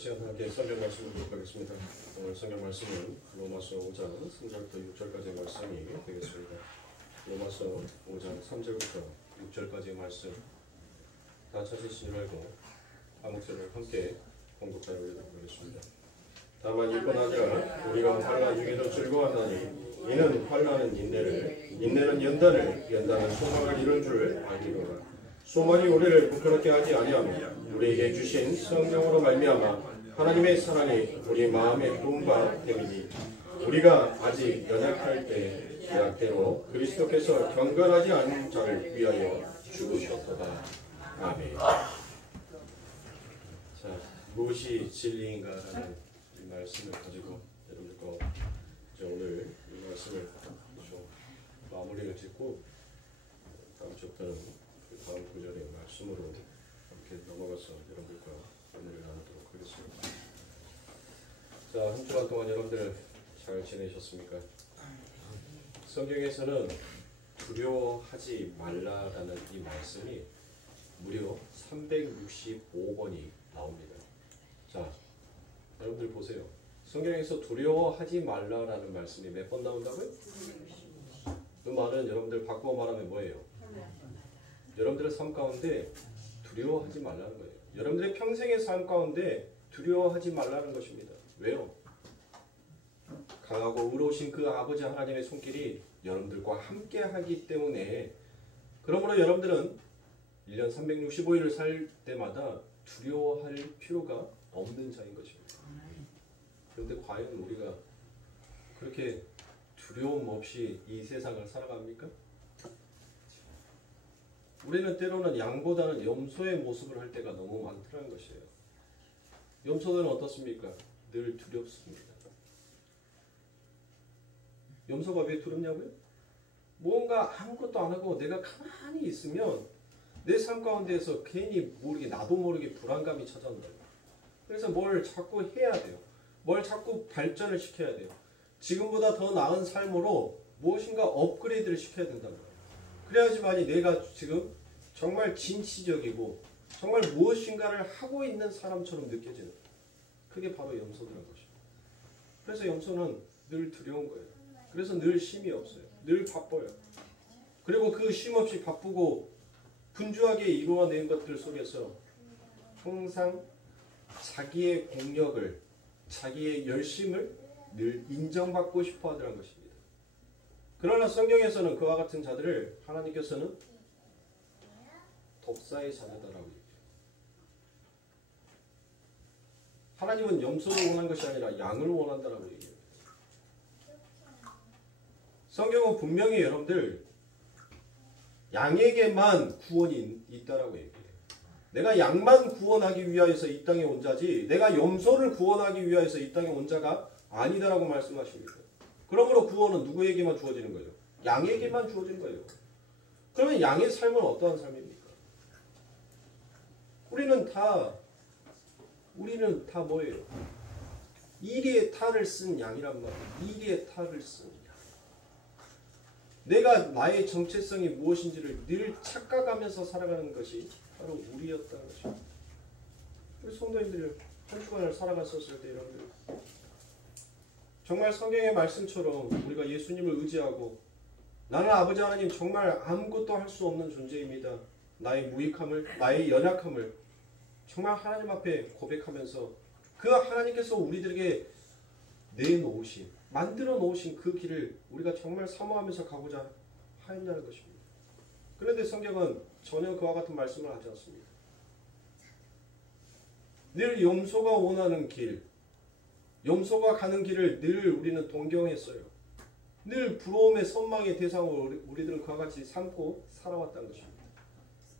시간 함께 성경 말씀을 보겠습니다. 오늘 성경 말씀은 로마서 5장 3절부터 6절까지의 말씀이 되겠습니다. 로마서 5장 3절부터 6절까지의 말씀 다 찾으시지 말고 한목소리를 함께 공독하여 올려드리겠습니다. 다만 이뿐 아니라 우리가 환난 중에도 즐거워하나니 이는 환난은 인내를, 인내는 연단을, 연단은 소망을 이룬 줄 알기로라. 소망이 우리를 부끄럽게 하지 아니하며 우리에게 주신 성령으로 말미암아 하나님의 사랑이 우리 마음에 부은 바 됨이니 우리가 아직 연약할 때 약대로 그리스도께서 경건하지 않은 자를 위하여 죽으셨도다. 아멘. 자, 무엇이 진리인가 하는 이 말씀을 가지고 여러분들과 오늘 이 말씀을 좀 마무리를 짓고 다음 주부터는 다음 구절의 말씀으로 이렇게 넘어가서 여러분들과 은혜를 나누도록 하겠습니다. 자, 한 주간 동안 여러분들 잘 지내셨습니까? 성경에서는 두려워하지 말라라는 이 말씀이 무려 365번이 나옵니다. 자, 여러분들 보세요. 성경에서 두려워하지 말라라는 말씀이 몇 번 나온다고요? 그 말은 여러분들 바꾸어 말하면 뭐예요? 여러분들의 삶 가운데 두려워하지 말라는 거예요. 여러분들의 평생의 삶 가운데 두려워하지 말라는 것입니다. 왜요? 강하고 의로우신 그 아버지 하나님의 손길이 여러분들과 함께 하기 때문에, 그러므로 여러분들은 1년 365일을 살 때마다 두려워할 필요가 없는 자인 것입니다. 그런데 과연 우리가 그렇게 두려움 없이 이 세상을 살아갑니까? 우리는 때로는 양보다는 염소의 모습을 할 때가 너무 많다는 것이에요. 염소들은 어떻습니까? 늘 두렵습니다. 염소가 왜 두렵냐고요? 뭔가 아무것도 안 하고 내가 가만히 있으면 내 삶 가운데에서 괜히 모르게 나도 모르게 불안감이 찾아온다고요. 그래서 뭘 자꾸 해야 돼요. 뭘 자꾸 발전을 시켜야 돼요. 지금보다 더 나은 삶으로 무엇인가 업그레이드를 시켜야 된다고요. 그래야지만이 내가 지금 정말 진취적이고 정말 무엇인가를 하고 있는 사람처럼 느껴지는 거예요. 그게 바로 염소들인 것입니다. 그래서 염소는 늘 두려운 거예요. 그래서 늘 쉼이 없어요. 늘 바빠요. 그리고 그 쉼없이 바쁘고 분주하게 이루어낸 것들 속에서 항상 자기의 공력을, 자기의 열심을 늘 인정받고 싶어 하더라는 것입니다. 그러나 성경에서는 그와 같은 자들을 하나님께서는 독사의 자녀다라고 얘기해요. 하나님은 염소를 원한 것이 아니라 양을 원한다라고 얘기해요. 성경은 분명히 여러분들 양에게만 구원이 있다라고 얘기해요. 내가 양만 구원하기 위하여서 이 땅에 온 자지 내가 염소를 구원하기 위하여서 이 땅에 온 자가 아니다라고 말씀하십니다. 그러므로 구원은 누구에게만 주어지는 거예요? 양에게만 주어지는 거예요. 그러면 양의 삶은 어떠한 삶입니까? 우리는 다 뭐예요? 이리의 탈을 쓴 양이란 말이에요. 이리의 탈을 쓴 양. 내가 나의 정체성이 무엇인지를 늘 착각하면서 살아가는 것이 바로 우리였다는 것입니다. 우리 성도님들이 한 주간을 살아갔었을 때 여러분들 정말 성경의 말씀처럼 우리가 예수님을 의지하고 나는 아버지 하나님 정말 아무것도 할 수 없는 존재입니다. 나의 무익함을, 나의 연약함을 정말 하나님 앞에 고백하면서 그 하나님께서 우리들에게 내놓으신, 만들어 놓으신 그 길을 우리가 정말 사모하면서 가고자 하였냐는 것입니다. 그런데 성경은 전혀 그와 같은 말씀을 하지 않습니다. 늘 염소가 원하는 길, 염소가 가는 길을 늘 우리는 동경했어요. 늘 부러움의 선망의 대상으로 우리들은 그와 같이 삼고 살아왔다는 것입니다.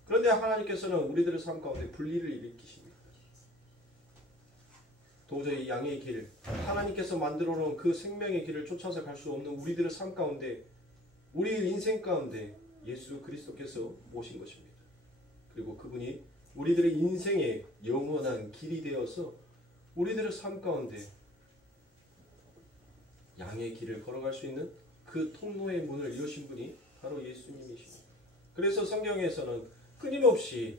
그런데 하나님께서는 우리들의 삶 가운데 분리를 일으키십니다. 도저히 양의 길, 하나님께서 만들어 놓은 그 생명의 길을 쫓아서 갈 수 없는 우리들의 삶 가운데, 우리 인생 가운데 예수 그리스도께서 모신 것입니다. 그리고 그분이 우리들의 인생의 영원한 길이 되어서 우리들의 삶 가운데 양의 길을 걸어갈 수 있는 그 통로의 문을 여신 분이 바로 예수님이십니다. 그래서 성경에서는 끊임없이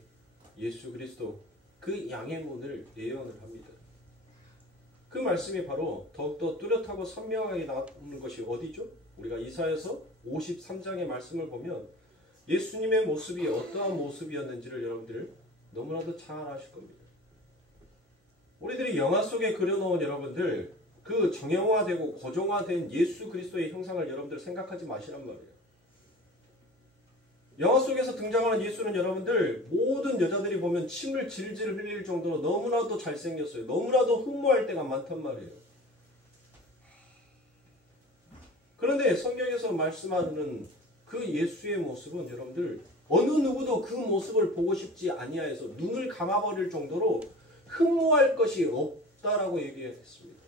예수 그리스도 그 양의 문을 예언을 합니다. 그 말씀이 바로 더욱더 뚜렷하고 선명하게 나오는 것이 어디죠? 우리가 이사야서 53장의 말씀을 보면 예수님의 모습이 어떠한 모습이었는지를 여러분들 너무나도 잘 아실 겁니다. 우리들이 영화 속에 그려놓은 여러분들 그 정형화되고 고정화된 예수 그리스도의 형상을 여러분들 생각하지 마시란 말이에요. 영화 속에서 등장하는 예수는 여러분들 모든 여자들이 보면 침을 질질 흘릴 정도로 너무나도 잘생겼어요. 너무나도 흠모할 때가 많단 말이에요. 그런데 성경에서 말씀하는 그 예수의 모습은 여러분들 어느 누구도 그 모습을 보고 싶지 아니하여서 눈을 감아버릴 정도로 흠모할 것이 없다라고 얘기했습니다.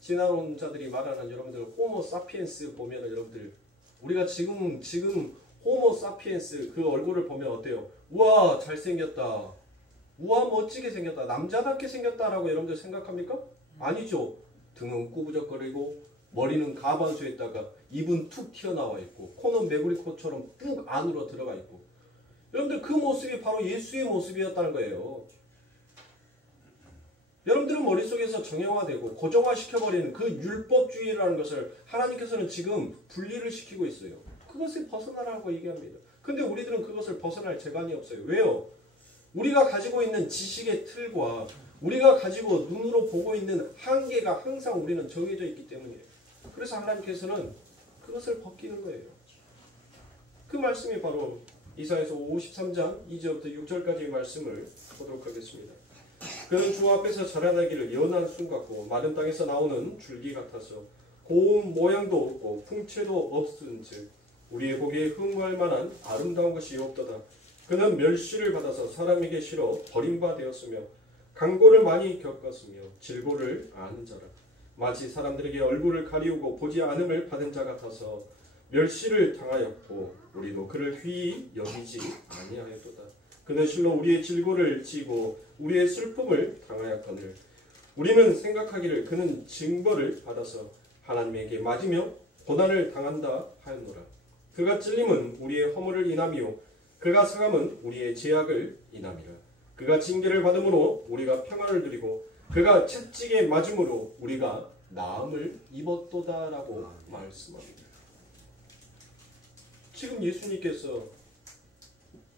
지나온 자들이 말하는 여러분들 호모 사피엔스 보면 여러분들 우리가 지금 호모 사피엔스 그 얼굴을 보면 어때요? 우와 잘생겼다. 우와 멋지게 생겼다. 남자답게 생겼다라고 여러분들 생각합니까? 아니죠. 등은 꾸부적거리고 머리는 가반수에다가 입은 툭 튀어나와 있고 코는 메구리코처럼 뚝 안으로 들어가 있고 여러분들 그 모습이 바로 예수의 모습이었다는 거예요. 여러분들은 머릿속에서 정형화되고 고정화시켜버리는 그 율법주의라는 것을 하나님께서는 지금 분리를 시키고 있어요. 그것을 벗어나라고 얘기합니다. 근데 우리들은 그것을 벗어날 재간이 없어요. 왜요? 우리가 가지고 있는 지식의 틀과 우리가 가지고 눈으로 보고 있는 한계가 항상 우리는 정해져 있기 때문이에요. 그래서 하나님께서는 그것을 벗기는 거예요. 그 말씀이 바로 이사야서 53장 2절부터 6절까지의 말씀을 보도록 하겠습니다. 그는 주 앞에서 자라나기를 연한 순 같고 마른 땅에서 나오는 줄기 같아서 고운 모양도 없고 풍채도 없은즉 우리의 보기에 흠모할 만한 아름다운 것이 없도다. 그는 멸시를 받아서 사람에게 실어 버림바 되었으며 강고를 많이 겪었으며 질고를 아는 자라. 마치 사람들에게 얼굴을 가리우고 보지 않음을 받은 자 같아서 멸시를 당하였고 우리도 그를 귀히 여기지 아니하였도다. 그는 실로 우리의 질고를 지고 우리의 슬픔을 당하였거늘 우리는 생각하기를 그는 징벌을 받아서 하나님에게 맞으며 고난을 당한다 하였노라. 그가 찔림은 우리의 허물을 인하며 그가 상함은 우리의 죄악을 인함이라. 그가 징계를 받음으로 우리가 평안을 누리고 그가 채찍에 맞음으로 우리가 나음을 입었도다라고 말씀합니다. 지금 예수님께서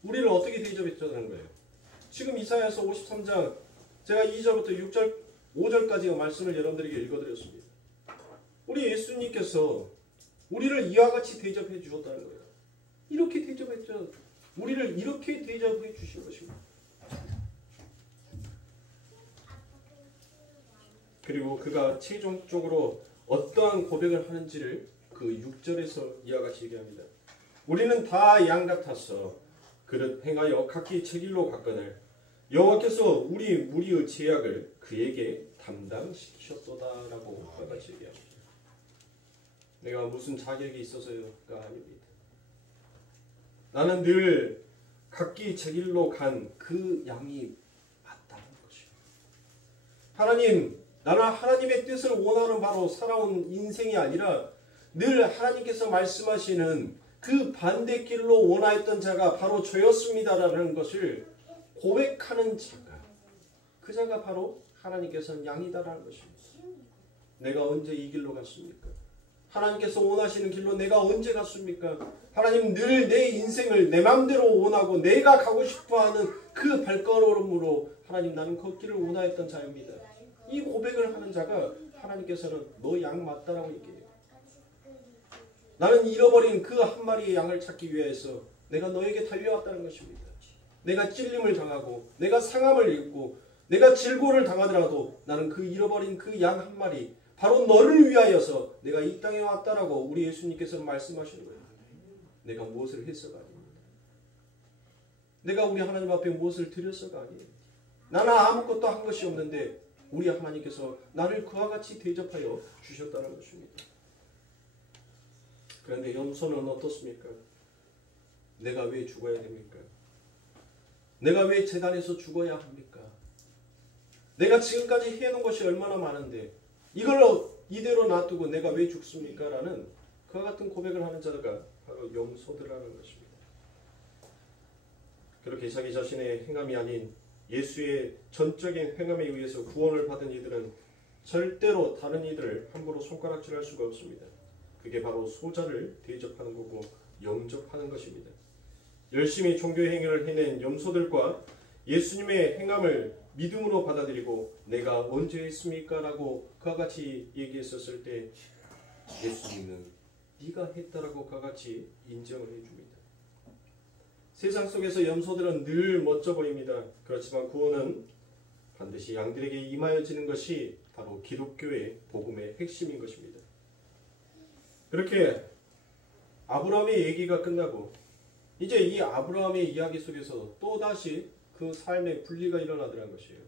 우리를 어떻게 대접했다는 거예요? 지금 이사야서 53장 제가 2절부터 6절, 5절까지의 말씀을 여러분들에게 읽어드렸습니다. 우리 예수님께서 우리를 이와 같이 대접해 주셨다는 거예요. 이렇게 대접했죠. 우리를 이렇게 대접해 주신 것입니다. 그리고 그가 최종적으로 어떠한 고백을 하는지를 그 6절에서 이와 같이 얘기합니다. 우리는 다 양 같아서 그릇 행하여 각기 제 길로 갔거늘 여호와께서 우리 무리의 죄악을 그에게 담당시키셨도다라고 같이 얘기합니다. 내가 무슨 자격이 있어서가 아닙니다. 나는 늘 각기 제 길로 간 그 양이 맞다는 것입니다. 하나님, 나는 하나님의 뜻을 원하는 바로 살아온 인생이 아니라 늘 하나님께서 말씀하시는 그 반대길로 원하였던 자가 바로 저였습니다라는 것을 고백하는 자가, 그 자가 바로 하나님께서는 양이다라는 것입니다. 내가 언제 이 길로 갔습니까? 하나님께서 원하시는 길로 내가 언제 갔습니까? 하나님 늘 내 인생을 내 마음대로 원하고 내가 가고 싶어하는 그 발걸음으로 하나님 나는 걷기를 원하였던 자입니다. 이 고백을 하는 자가 하나님께서는 너 양 맞다라고 얘기해요. 나는 잃어버린 그 한 마리의 양을 찾기 위해서 내가 너에게 달려왔다는 것입니다. 내가 찔림을 당하고 내가 상함을 입고 내가 질고를 당하더라도 나는 그 잃어버린 그 양 한 마리 바로 너를 위하여서 내가 이 땅에 왔다라고 우리 예수님께서는 말씀하시는 거예요. 내가 무엇을 해서가 아닙니다. 내가 우리 하나님 앞에 무엇을 드렸어가 아니에요. 나는 아무것도 한 것이 없는데 우리 하나님께서 나를 그와 같이 대접하여 주셨다는 것입니다. 그런데 염소는 어떻습니까? 내가 왜 죽어야 됩니까? 내가 왜 재단에서 죽어야 합니까? 내가 지금까지 해놓은 것이 얼마나 많은데 이걸 이대로 놔두고 내가 왜 죽습니까? 라는 그와 같은 고백을 하는 자가 바로 염소들이라는 것입니다. 그렇게 자기 자신의 행함이 아닌 예수의 전적인 행함에 의해서 구원을 받은 이들은 절대로 다른 이들을 함부로 손가락질할 수가 없습니다. 그게 바로 소자를 대접하는 거고 영접하는 것입니다. 열심히 종교 행위를 해낸 염소들과 예수님의 행함을 믿음으로 받아들이고 내가 언제 했습니까? 라고 그와 같이 얘기했었을 때 예수님은 네가 했다라고 그와 같이 인정을 해줍니다. 세상 속에서 염소들은 늘 멋져 보입니다. 그렇지만 구원은 반드시 양들에게 임하여지는 것이 바로 기독교의 복음의 핵심인 것입니다. 그렇게 아브라함의 얘기가 끝나고 이제 이 아브라함의 이야기 속에서 또다시 그 삶의 분리가 일어나더라는 것이에요.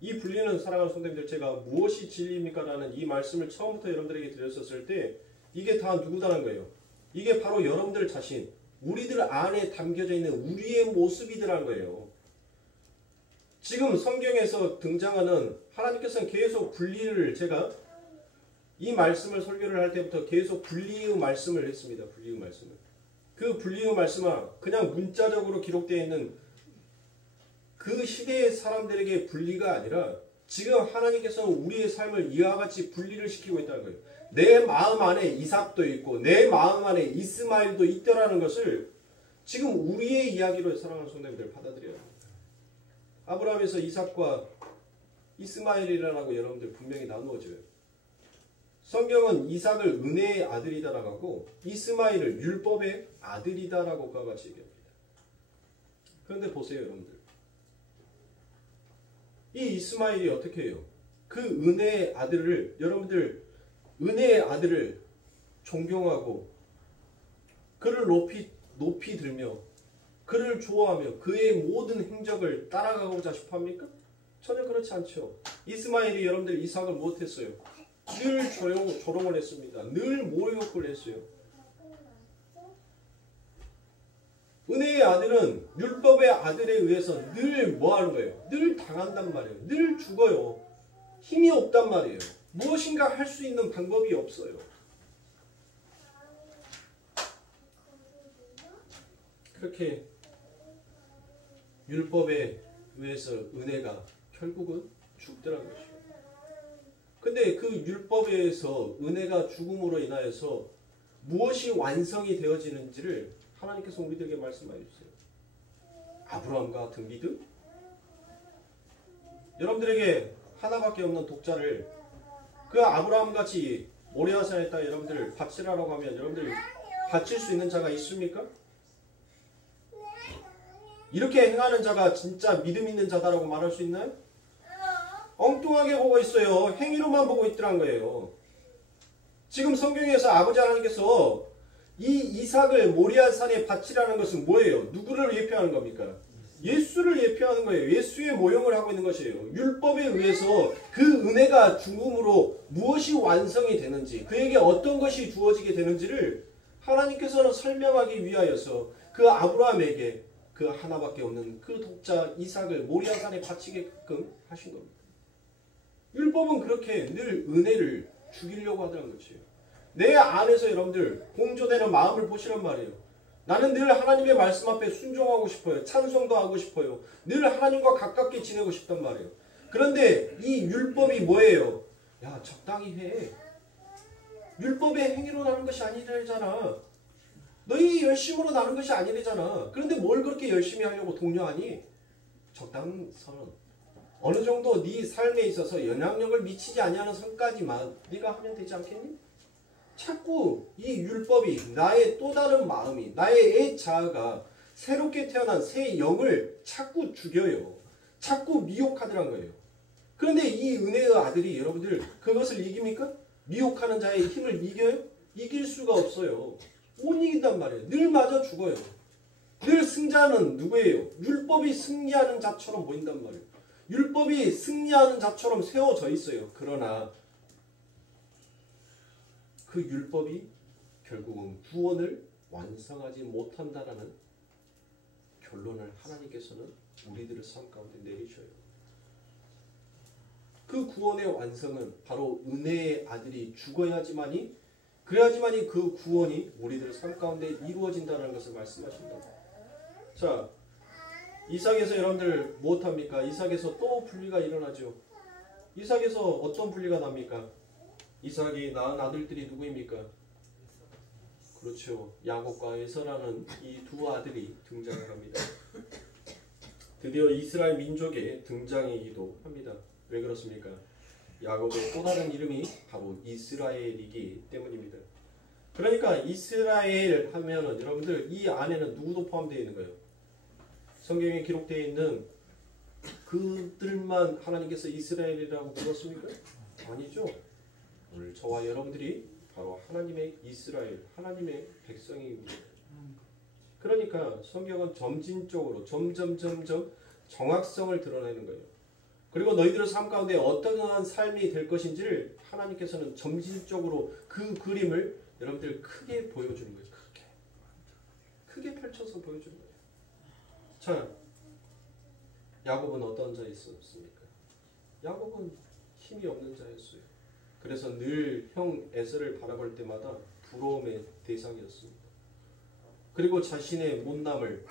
이 분리는 사랑하는 성도님들 제가 무엇이 진리입니까? 라는 이 말씀을 처음부터 여러분들에게 드렸었을 때 이게 다 누구다는 거예요. 이게 바로 여러분들 자신, 우리들 안에 담겨져 있는 우리의 모습이더라는 거예요. 지금 성경에서 등장하는 하나님께서는 계속 분리를 제가 이 말씀을 설교를 할 때부터 계속 분리의 말씀을 했습니다. 분리의 말씀을. 그 분리의 말씀은 그냥 문자적으로 기록되어 있는 그 시대의 사람들에게 분리가 아니라 지금 하나님께서는 우리의 삶을 이와 같이 분리를 시키고 있다는 거예요. 내 마음 안에 이삭도 있고 내 마음 안에 이스마엘도 있더라는 것을 지금 우리의 이야기로 사랑하는 성도님들 받아들여야 합니다. 아브라함에서 이삭과 이스마엘이라고 여러분들 분명히 나누어져요. 성경은 이삭을 은혜의 아들이다라고 하고 이스마엘을 율법의 아들이다라고 그와 같이 얘기합니다. 그런데 보세요 여러분들. 이 이스마엘이 어떻게 해요? 그 은혜의 아들을 여러분들 은혜의 아들을 존경하고 그를 높이 들며 그를 좋아하며 그의 모든 행적을 따라가고자 싶어 합니까? 전혀 그렇지 않죠. 이스마엘이 여러분들 이삭을 못했어요. 늘 조롱을 했습니다. 늘 모욕을 했어요. 은혜의 아들은 율법의 아들에 의해서 늘 뭐하는 거예요? 늘 당한단 말이에요. 늘 죽어요. 힘이 없단 말이에요. 무엇인가 할 수 있는 방법이 없어요. 그렇게 율법에 의해서 은혜가 결국은 죽더라는 것이에요. 근데 그 율법에 의해서 은혜가 죽음으로 인하여서 무엇이 완성이 되어지는지를 하나님께서 우리들에게 말씀해 주세요. 아브라함과 같은 믿음? 여러분들에게 하나밖에 없는 독자를 그 아브라함같이 모리아산에다 여러분들 바치라라고 하면 여러분들 바칠 수 있는 자가 있습니까? 이렇게 행하는 자가 진짜 믿음 있는 자다라고 말할 수 있나요? 엉뚱하게 보고 있어요. 행위로만 보고 있더란 거예요. 지금 성경에서 아버지 하나님께서 이 이삭을 모리아산에 바치라는 것은 뭐예요? 누구를 예표하는 겁니까? 예수를 예표하는 거예요. 예수의 모형을 하고 있는 것이에요. 율법에 의해서 그 은혜가 죽음으로 무엇이 완성이 되는지 그에게 어떤 것이 주어지게 되는지를 하나님께서는 설명하기 위하여서 그 아브라함에게 그 하나밖에 없는 그 독자 이삭을 모리아산에 바치게끔 하신 겁니다. 율법은 그렇게 늘 은혜를 주기려고 하더라는 것이에요. 내 안에서 여러분들 공조되는 마음을 보시란 말이에요. 나는 늘 하나님의 말씀 앞에 순종하고 싶어요. 찬송도 하고 싶어요. 늘 하나님과 가깝게 지내고 싶단 말이에요. 그런데 이 율법이 뭐예요? 야 적당히 해. 율법의 행위로 나는 것이 아니잖아. 너희 열심으로 나는 것이 아니잖아. 그런데 뭘 그렇게 열심히 하려고 독려하니? 적당한 선은 어느 정도 네 삶에 있어서 영향력을 미치지 아니하는 선까지만 네가 하면 되지 않겠니? 자꾸 이 율법이 나의 또 다른 마음이 나의 애 자아가 새롭게 태어난 새 영을 자꾸 죽여요. 자꾸 미혹하더란 거예요. 그런데 이 은혜의 아들이 여러분들 그것을 이깁니까? 미혹하는 자의 힘을 이겨요? 이길 수가 없어요. 못 이긴단 말이에요. 늘 맞아 죽어요. 늘 승자는 누구예요? 율법이 승리하는 자처럼 보인단 말이에요. 율법이 승리하는 자처럼 세워져 있어요. 그러나 그 율법이 결국은 구원을 완성하지 못한다라는 결론을 하나님께서는 우리들의 삶 가운데 내리셔요. 그 구원의 완성은 바로 은혜의 아들이 죽어야지만이 그래야지만이 그 구원이 우리들 삶 가운데 이루어진다는 것을 말씀하신다. 자, 이삭에서 여러분들 무엇합니까? 이삭에서 또 분리가 일어나죠. 이삭에서 어떤 분리가 납니까? 이삭이 낳은 아들들이 누구입니까? 그렇죠. 야곱과 에서라는 이 두 아들이 등장을 합니다. 드디어 이스라엘 민족의 등장이기도 합니다. 왜 그렇습니까? 야곱의 또 다른 이름이 바로 이스라엘이기 때문입니다. 그러니까 이스라엘 하면은 여러분들 이 안에는 누구도 포함되어 있는 거예요? 성경에 기록되어 있는 그들만 하나님께서 이스라엘이라고 불렀습니까? 아니죠. 오늘 저와 여러분들이 바로 하나님의 이스라엘, 하나님의 백성입니다. 그러니까 성경은 점진적으로 점점 정확성을 드러내는 거예요. 그리고 너희들의 삶 가운데 어떠한 삶이 될 것인지를 하나님께서는 점진적으로 그 그림을 여러분들 크게 보여주는 거죠. 크게 펼쳐서 보여주는 거예요. 자, 야곱은 어떤 자였습니까? 야곱은 힘이 없는 자였어요. 그래서 늘 형 에서를 바라볼 때마다 부러움의 대상이었습니다. 그리고 자신의 못남을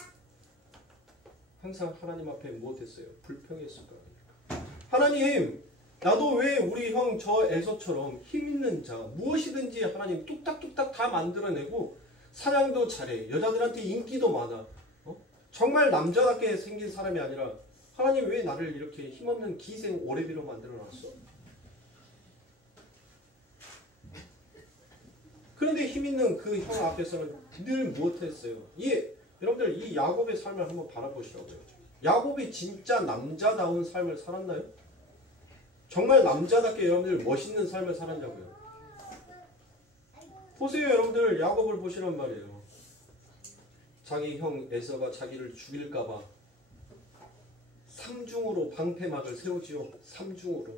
항상 하나님 앞에 못했어요. 불평했을 거아닙니까? 하나님, 나도 왜 우리 형 저 에서처럼 힘 있는 자, 무엇이든지 하나님 뚝딱뚝딱 다 만들어내고 사냥도 잘해, 여자들한테 인기도 많아, 정말 남자답게 생긴 사람이 아니라 하나님 왜 나를 이렇게 힘없는 기생 오래비로 만들어놨어? 그런데 힘있는 그 형 앞에서는 늘 못했어요. 여러분들 이 야곱의 삶을 한번 바라보시라고요. 야곱이 진짜 남자다운 삶을 살았나요? 정말 남자답게 여러분들 멋있는 삶을 살았냐고요. 보세요. 여러분들 야곱을 보시란 말이에요. 자기 형 에서가 자기를 죽일까봐 삼중으로 방패막을 세우지요. 삼중으로.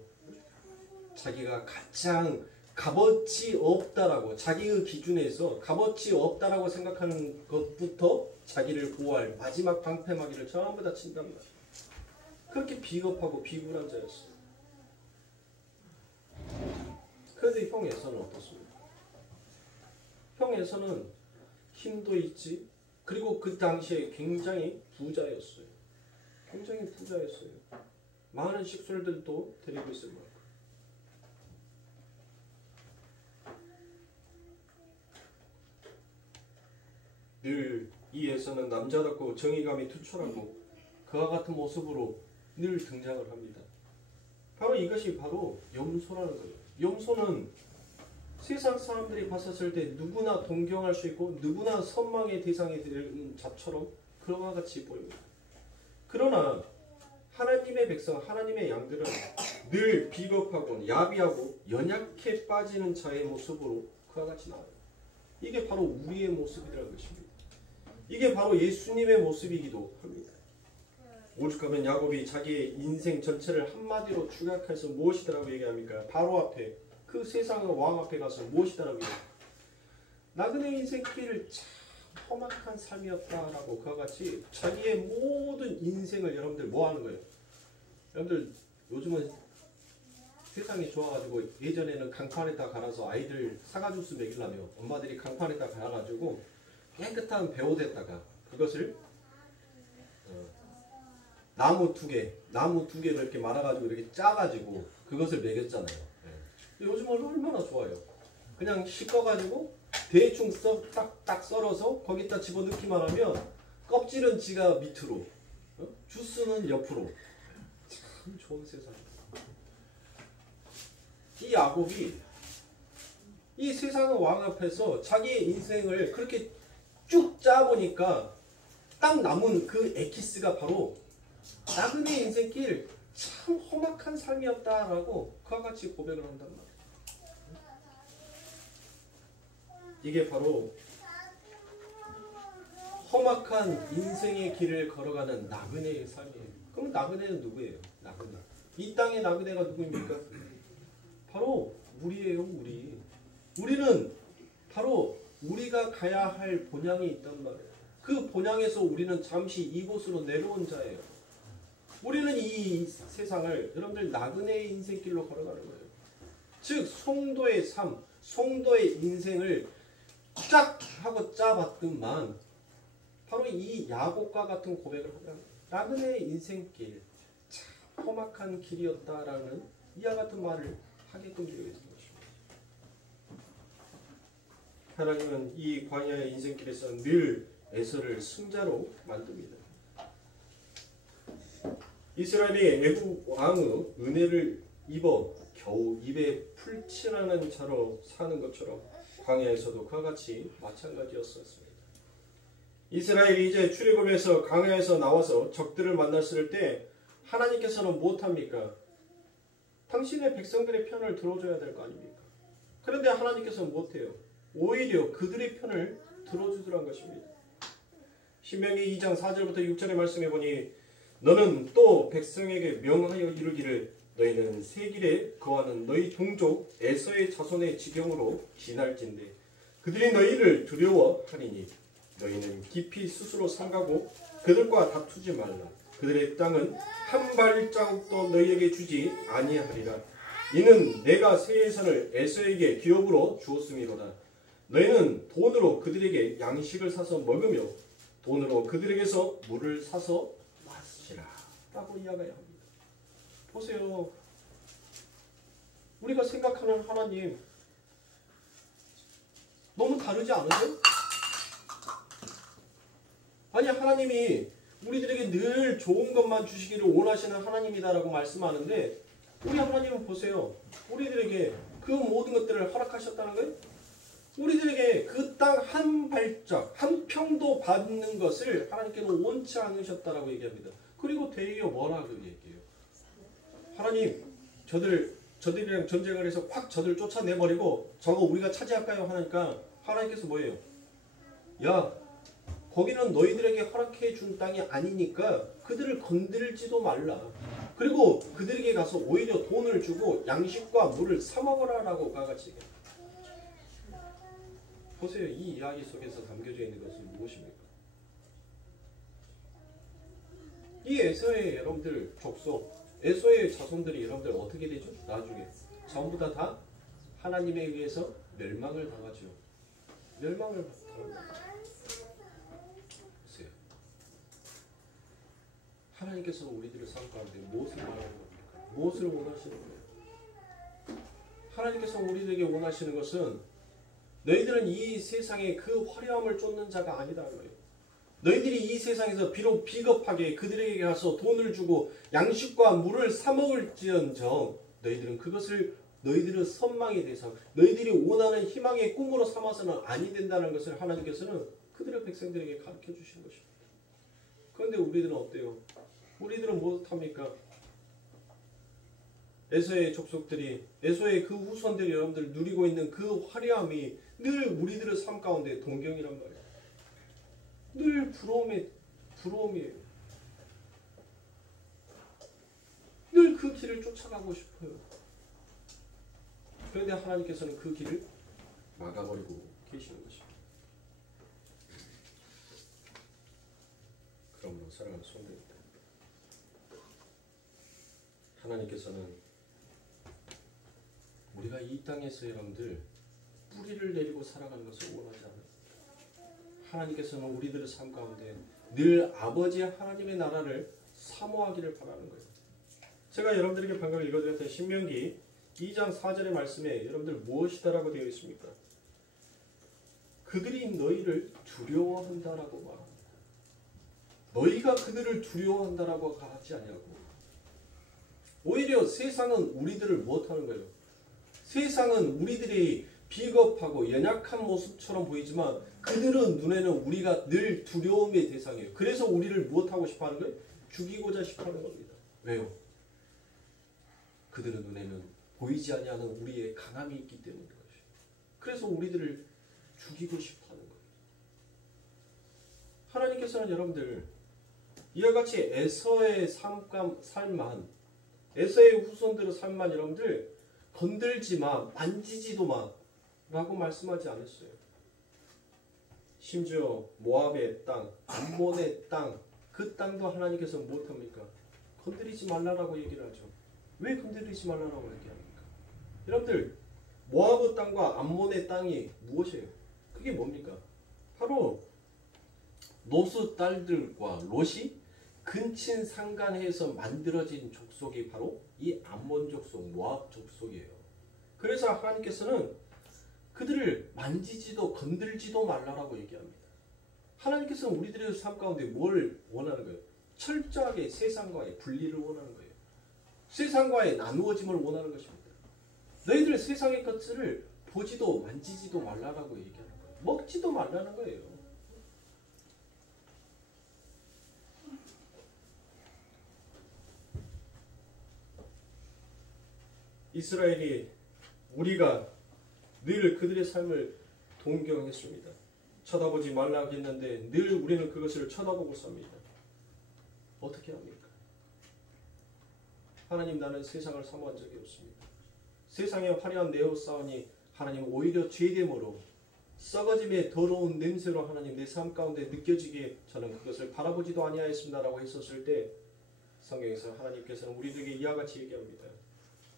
자기가 가장 값어치 없다라고, 자기의 기준에서 값어치 없다라고 생각하는 것부터 자기를 보호할 마지막 방패막이를 전부 다 친단 말이에요. 그렇게 비겁하고 비굴한 자였어요. 그런데 형 에서는 어떻습니까? 형 에서는 힘도 있지, 그리고 그 당시에 굉장히 부자였어요. 굉장히 부자였어요. 많은 식솔들도 데리고 있을 만큼. 늘 이 에서는 남자답고 정의감이 투철하고 그와 같은 모습으로 늘 등장을 합니다. 바로 이것이 바로 염소라는 거예요. 염소는 세상 사람들이 봤었을 때 누구나 동경할 수 있고 누구나 선망의 대상이 되는 자처럼 그와 같이 보입니다. 그러나 하나님의 백성, 하나님의 양들은 늘 비겁하고 야비하고 연약해 빠지는 자의 모습으로 그와 같이 나와요. 이게 바로 우리의 모습이라는 것입니다. 이게 바로 예수님의 모습이기도 합니다. 오죽하면 야곱이 자기의 인생 전체를 한마디로 축약해서 무엇이더라고 얘기합니까? 바로 앞에 그 세상의 왕 앞에 가서 무엇이더라고 얘기합니까? 나그네 인생길을 참 험악한 삶이었다라고 그와 같이 자기의 모든 인생을 여러분들 뭐 하는 거예요? 여러분들 요즘은 세상이 좋아가지고 예전에는 강판에다 갈아서 아이들 사과주스 먹이려면 엄마들이 강판에다 갈아가지고 깨끗한 배옷에다가 그것을 나무 두 개를 이렇게 말아가지고 이렇게 짜가지고 그것을 먹였잖아요. 요즘은 얼마나 좋아요. 그냥 씻어가지고 대충 딱 썰어서 거기다 집어넣기만 하면 껍질은 지가 밑으로, 주스는 옆으로. 참 좋은 세상이다. 이 야곱이 이 세상의 왕 앞에서 자기의 인생을 그렇게 쭉 짜보니까 딱 남은 그 에키스가 바로 나그네 인생길 참 험악한 삶이었다라고 그와 같이 고백을 한단 말이에요. 이게 바로 험악한 인생의 길을 걸어가는 나그네의 삶이에요. 그럼 나그네는 누구예요? 나그네. 이 땅의 나그네가 누구입니까? 바로 우리예요. 우리는 바로 우리가 가야 할 본향이 있단 말이에요. 그 본향에서 우리는 잠시 이곳으로 내려온 자예요. 우리는 이 세상을 여러분들 나그네의 인생길로 걸어가는 거예요. 즉 송도의 삶, 송도의 인생을 쫙 하고 짜봤더만 바로 이 야곱과 같은 고백을 하면 나그네의 인생길 참 험악한 길이었다라는 이와 같은 말을 하게끔 되어 있는 것입니다. 하나님은 이 광야의 인생길에서 늘 에서를 승자로 만듭니다. 이스라엘이 애굽 왕의 은혜를 입어 겨우 입에 풀칠하는 자로 사는 것처럼 광야에서도 그와 같이 마찬가지였었습니다. 이스라엘이 이제 출애굽에서 광야에서 나와서 적들을 만났을 때 하나님께서는 무엇합니까? 당신의 백성들의 편을 들어줘야 될 거 아닙니까? 그런데 하나님께서는 무엇해요? 오히려 그들의 편을 들어주더란 것입니다. 신명기 2장 4절부터 6절의 말씀해 보니 너는 또 백성에게 명하여 이르기를 너희는 새 길에 거하는 너희 동족 에서의 자손의 지경으로 지날진대 그들이 너희를 두려워하리니 너희는 깊이 스스로 삼가고 그들과 다투지 말라. 그들의 땅은 한 발자국도 너희에게 주지 아니하리라. 이는 내가 새 예산을 에서에게 기업으로 주었음이로다. 너희는 돈으로 그들에게 양식을 사서 먹으며 돈으로 그들에게서 물을 사서 마시라 라고 이야기해야 합니다. 보세요. 우리가 생각하는 하나님 너무 다르지 않으세요? 아니 하나님이 우리들에게 늘 좋은 것만 주시기를 원하시는 하나님이다라고 말씀하는데 우리 하나님은 보세요. 우리들에게 그 모든 것들을 허락하셨다는 거예요. 우리들에게 그 땅 한 발짝 한 평도 받는 것을 하나님께는 원치 않으셨다라고 얘기합니다. 그리고 되려 뭐라고 얘기해요? 하나님 저들이랑 전쟁을 해서 확 저들 쫓아내버리고 저거 우리가 차지할까요? 하니까 하나님께서 뭐예요? 야 거기는 너희들에게 허락해 준 땅이 아니니까 그들을 건들지도 말라. 그리고 그들에게 가서 오히려 돈을 주고 양식과 물을 사 먹어라 라고 같이 보세요. 이 이야기 속에서 담겨져 있는 것은 무엇입니까? 이 에서의 여러분들 족속 에서의 자손들이 여러분들 어떻게 되죠? 나중에 전부 다 하나님에 의해서 멸망을 당하죠. 멸망을 당합니다. 보세요. 하나님께서 우리들을 삶 가운데 무엇을 말하는 겁니까? 무엇을 원하시는 거예요? 하나님께서 우리들에게 원하시는 것은 너희들은 이 세상에 그 화려함을 쫓는 자가 아니다는 거예요. 너희들이 이 세상에서 비록 비겁하게 그들에게 가서 돈을 주고 양식과 물을 사 먹을지언정 너희들은 그것을 너희들의 선망의 대상, 너희들이 원하는 희망의 꿈으로 삼아서는 아니 된다는 것을 하나님께서는 그들의 백성들에게 가르쳐 주신 것입니다. 그런데 우리들은 어때요? 우리들은 무엇합니까? 에서의 족속들이 에서의 그 후손들이 여러분들 누리고 있는 그 화려함이 늘 우리들의 삶 가운데 동경이란 말이에요. 늘 부러움이에요. 늘 그 길을 쫓아가고 싶어요. 그런데 하나님께서는 그 길을 막아버리고 계시는 것입니다. 그러므로 사랑하는 성도님들, 하나님께서는 우리가 이 땅에서 여러분들 뿌리를 내리고 살아가는 것을 원하지 않아요. 하나님께서는 우리들의 삶 가운데 늘 아버지 하나님의 나라를 사모하기를 바라는 거예요. 제가 여러분들에게 방금 읽어드렸던 신명기 2장 4절의 말씀에 여러분들 무엇이다라고 되어 있습니까? 그들이 너희를 두려워한다라고 말합니다. 너희가 그들을 두려워한다라고 하지 아니하고 오히려 세상은 우리들을 무엇하는 거예요? 세상은 우리들이 비겁하고 연약한 모습처럼 보이지만 그들은 눈에는 우리가 늘 두려움의 대상이에요. 그래서 우리를 무엇하고 싶어하는 거예요? 죽이고자 싶어하는 겁니다. 왜요? 그들의 눈에는 보이지 아니하는 우리의 강함이 있기 때문인 것이에요. 그래서 우리들을 죽이고 싶어하는 거예요. 하나님께서는 여러분들 이와 같이 에서의 삶만 에서의 후손들의 삶만 여러분들 건들지 마, 만지지도 마 라고 말씀하지 않았어요. 심지어 모압의 땅, 암몬의 땅, 그 땅도 하나님께서 무엇합니까? 건드리지 말라라고 얘기를 하죠. 왜 건드리지 말라라고 얘기합니까? 여러분들 모압의 땅과 암몬의 땅이 무엇이에요? 그게 뭡니까? 바로 노스 딸들과 롯이 근친 상간해서 만들어진 족속이 바로 이 암몬 족속, 모압 족속이에요. 그래서 하나님께서는 그들을 만지지도 건들지도 말라라고 얘기합니다. 하나님께서는 우리들의 삶 가운데 뭘 원하는 거예요? 철저하게 세상과의 분리를 원하는 거예요. 세상과의 나누어짐을 원하는 것입니다. 너희들 세상의 것들을 보지도 만지지도 말라라고 얘기하는 거예요. 먹지도 말라는 거예요. 이스라엘이 우리가 늘 그들의 삶을 동경했습니다. 쳐다보지 말라고 했는데 늘 우리는 그것을 쳐다보고 삽니다. 어떻게 합니까? 하나님, 나는 세상을 사모한 적이 없습니다. 세상의 화려한 내 옷 사오니 하나님 오히려 죄됨으로 썩어짐의 더러운 냄새로 하나님 내 삶 가운데 느껴지게 저는 그것을 바라보지도 아니하였습니다라고 했었을 때 성경에서 하나님께서는 우리들에게 이와 같이 얘기합니다.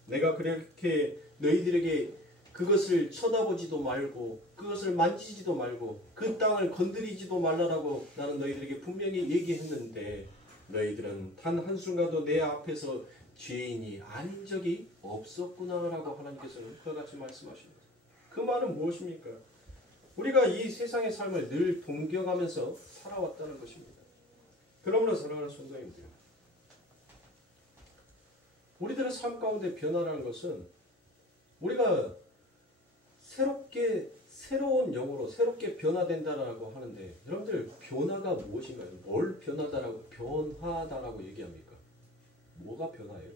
내가 그렇게 너희들에게 그것을 쳐다보지도 말고 그것을 만지지도 말고 그 땅을 건드리지도 말라라고 나는 너희들에게 분명히 얘기했는데 너희들은 단 한순간도 내 앞에서 죄인이 아닌 적이 없었구나라고 하나님께서는 그와 같이 말씀하십니다. 그 말은 무엇입니까? 우리가 이 세상의 삶을 늘 동경하면서 살아왔다는 것입니다. 그러므로 사랑하는 성도님들, 우리들의 삶 가운데 변화라는 것은 우리가 새로운 영으로 새롭게 변화된다라고 하는데 여러분들 변화가 무엇인가요? 뭘 변화다라고 얘기합니까? 뭐가 변화예요?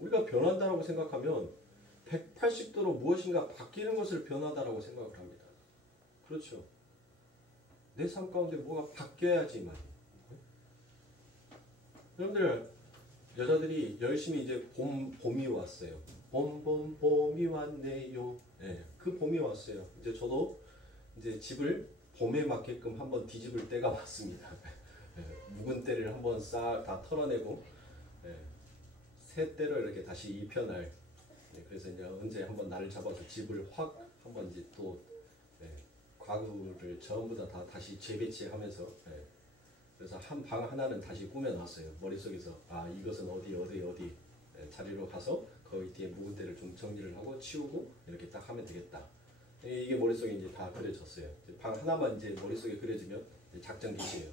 우리가 변한다라고 생각하면 180도로 무엇인가 바뀌는 것을 변화다라고 생각을 합니다. 그렇죠. 내 삶 가운데 뭐가 바뀌어야지만. 여러분들 여자들이 열심히 이제 봄이 왔어요. 봄이 왔네요. 네, 그 봄이 왔어요. 이제 저도 이제 집을 봄에 맞게끔 한번 뒤집을 때가 왔습니다. 네, 묵은 때를 한번 싹 다 털어내고 네, 새 때로 이렇게 다시 입혀날. 네, 그래서 이제 언제 한번 날을 잡아서 집을 확 한번 이제 또 네, 가구를 전부 다 다시 재배치하면서. 네, 그래서 한 방 하나는 다시 꾸며놨어요. 머릿속에서 이것은 어디 네, 자리로 가서 거기 뒤에 묵은 때를 좀 정리를 하고 치우고 이렇게 딱 하면 되겠다. 이게 머릿속에 이제 다 그려졌어요. 방 하나만 이제 머릿속에 그려지면 이제 작전 기시예요.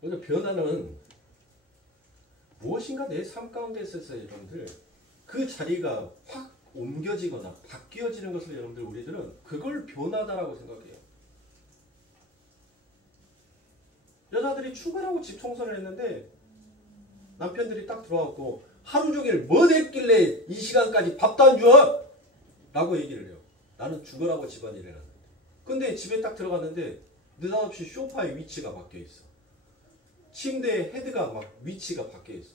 그래서 변화는 무엇인가 내 삶 가운데 있어서 여러분들 그 자리가 확 옮겨지거나 바뀌어지는 것을 여러분들 우리들은 그걸 변화다라고 생각해요. 여자들이 출근하고 집 청소를 했는데 남편들이 딱 들어와갖고 하루 종일 뭐 했길래 이 시간까지 밥도 안 줘? 라고 얘기를 해요. 나는 죽으라고 집안일 해놨는데. 근데 집에 딱 들어갔는데 느닷없이 소파의 위치가 바뀌어있어. 침대의 헤드가 막 위치가 바뀌어있어.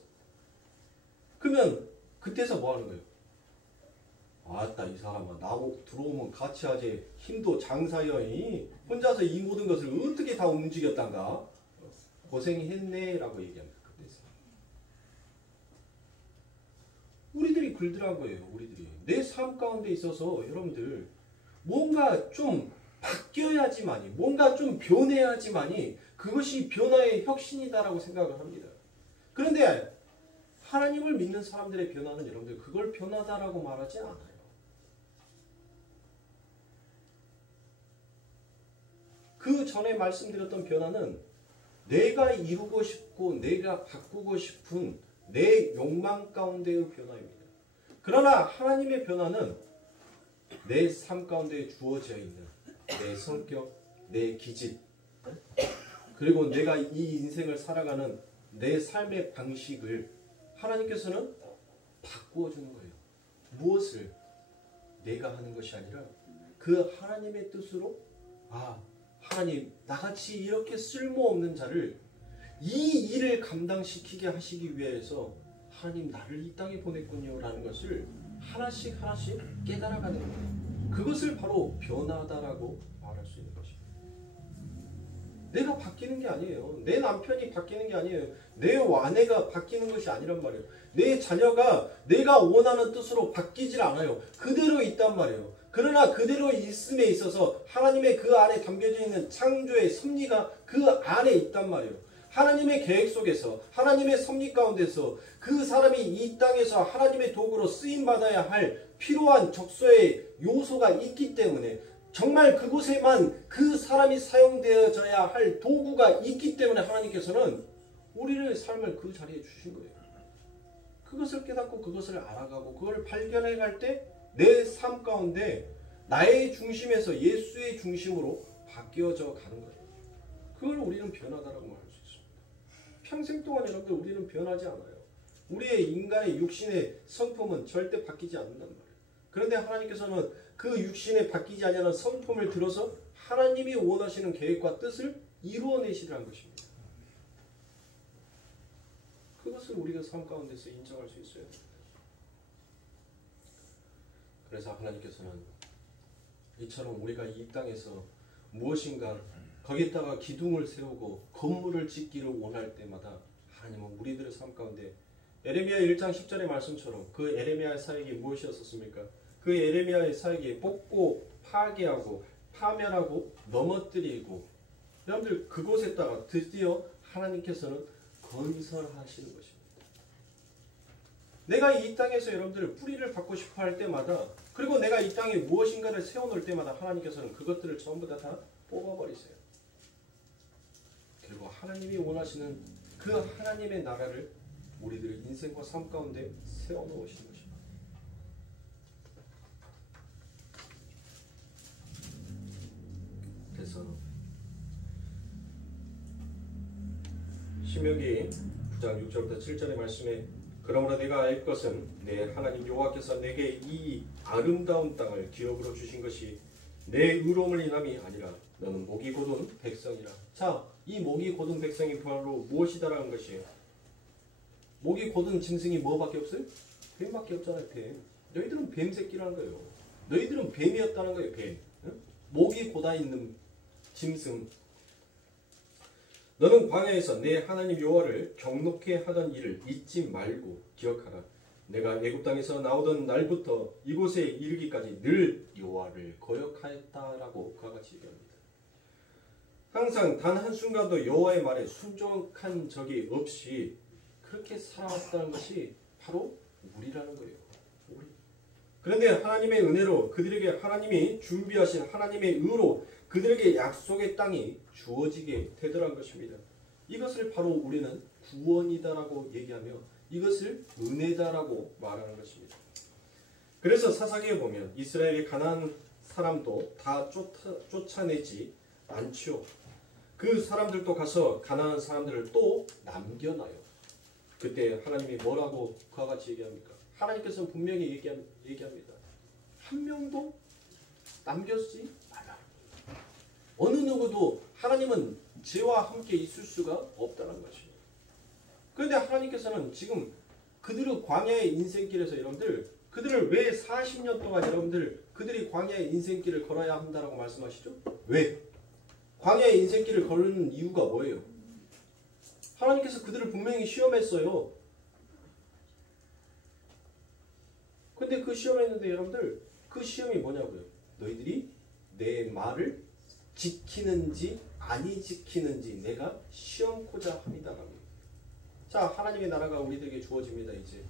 그러면 그때서 뭐 하는 거예요? 아따 이 사람아 나하고 들어오면 같이 하지 힘도 장사여이 혼자서 이 모든 것을 어떻게 다 움직였단가? 고생했네 라고 얘기합니다. 우리들이 그러더라고요. 우리들이 내 삶 가운데 있어서 여러분들 뭔가 좀 바뀌어야지만이 뭔가 좀 변해야지만이 그것이 변화의 혁신이다라고 생각을 합니다. 그런데 하나님을 믿는 사람들의 변화는 여러분들 그걸 변화다라고 말하지 않아요. 그 전에 말씀드렸던 변화는 내가 이루고 싶고 내가 바꾸고 싶은 내 욕망 가운데의 변화입니다. 그러나 하나님의 변화는 내 삶 가운데 주어져 있는 내 성격, 내 기질, 그리고 내가 이 인생을 살아가는 내 삶의 방식을 하나님께서는 바꾸어 주는 거예요. 무엇을? 내가 하는 것이 아니라 그 하나님의 뜻으로 하나님 나같이 이렇게 쓸모없는 자를 이 일을 감당시키게 하시기 위해서 하나님 나를 이 땅에 보냈군요 라는 것을 하나씩 깨달아가는 거예요. 그것을 바로 변화다라고 말할 수 있는 것입니다. 내가 바뀌는 게 아니에요. 내 남편이 바뀌는 게 아니에요. 내 아내가 바뀌는 것이 아니란 말이에요. 내 자녀가 내가 원하는 뜻으로 바뀌질 않아요. 그대로 있단 말이에요. 그러나 그대로 있음에 있어서 하나님의 그 안에 담겨져 있는 창조의 섭리가 그 안에 있단 말이에요. 하나님의 계획 속에서 하나님의 섭리 가운데서 그 사람이 이 땅에서 하나님의 도구로 쓰임받아야 할 필요한 적소의 요소가 있기 때문에 정말 그곳에만 그 사람이 사용되어져야 할 도구가 있기 때문에 하나님께서는 우리를 삶을 그 자리에 주신 거예요. 그것을 깨닫고 그것을 알아가고 그걸 발견해 갈 때 내 삶 가운데 나의 중심에서 예수의 중심으로 바뀌어져 가는 거예요. 그걸 우리는 변하다라고 말할 수 있습니다. 평생 동안 여러분들 우리는 변하지 않아요. 우리의 인간의 육신의 성품은 절대 바뀌지 않는단 말이에요. 그런데 하나님께서는 그 육신에 바뀌지 않는 성품을 들어서 하나님이 원하시는 계획과 뜻을 이루어내시라는 것입니다. 그것을 우리가 삶 가운데서 인정할 수 있어야 됩니다. 그래서 하나님께서는 이처럼 우리가 이 땅에서 무엇인가 거기에다가 기둥을 세우고 건물을 짓기를 원할 때마다 하나님은 우리들의 삶 가운데 에레미야 1장 10절의 말씀처럼 그 에레미야의 사역이 무엇이었습니까? 그 에레미야의 사역이 뽑고 파괴하고 파멸하고 넘어뜨리고 여러분들 그곳에다가 드디어 하나님께서는 건설하시는 것입니다. 내가 이 땅에서 여러분들 뿌리를 받고 싶어 할 때마다 그리고 내가 이 땅에 무엇인가를 세워놓을 때마다 하나님께서는 그것들을 전부 다 뽑아버리세요. 그리고 하나님이 원하시는 그 하나님의 나라를 우리들의 인생과 삶 가운데 세워놓으시는 것입니다. 그래서 신명기 9장 6절부터 7절의 말씀에 그러므로 내가 알 것은 내 하나님 여호와께서 내게 이 아름다운 땅을 기업으로 주신 것이 내 의로움을 인함이 아니라 너는 목이 곧은 백성이라. 자, 이 목이 곧은 백성이 바로 무엇이다라는 것이에요. 목이 곧은 짐승이 뭐밖에 없어요? 뱀밖에 없잖아요. 뱀. 너희들은 뱀 새끼라는 거예요. 너희들은 뱀이었다는 거예요. 뱀. 응? 목이 곧아 있는 짐승. 너는 광야에서 내 하나님 여호와를 경노케 하던 일을 잊지 말고 기억하라. 내가 애굽 땅에서 나오던 날부터 이곳에 이르기까지 늘 여호와를 거역하였다라고 그와 같이 얘기합니다. 항상 단 한순간도 여호와의 말에 순종한 적이 없이 그렇게 살아왔다는 것이 바로 우리라는 거예요. 우리. 그런데 하나님의 은혜로 그들에게 하나님이 준비하신 하나님의 의로 그들에게 약속의 땅이 주어지게 되더란 것입니다. 이것을 바로 우리는 구원이다라고 얘기하며 이것을 은혜다라고 말하는 것입니다. 그래서 사사기에 보면 이스라엘이 가나안 사람도 다 쫓아내지 않죠. 그 사람들도 가서 가나안 사람들을 또 남겨놔요. 그때 하나님이 뭐라고 그와 같이 얘기합니까? 하나님께서는 분명히 얘기합니다. 한 명도 남겨지 말라. 어느 누구도 하나님은 죄와 함께 있을 수가 없다는 것입니다. 그런데 하나님께서는 지금 그들의 광야의 인생길에서 여러분들 그들을 왜 40년 동안 여러분들 그들이 광야의 인생길을 걸어야 한다라고 말씀하시죠? 왜? 광야의 인생길을 걸는 이유가 뭐예요? 하나님께서 그들을 분명히 시험했어요. 근데 그 시험했는데 여러분들 그 시험이 뭐냐고요? 너희들이 내 말을 지키는지 아니 지키는지 내가 시험코자 합니다라고. 자, 하나님의 나라가 우리들에게 주어집니다. 이제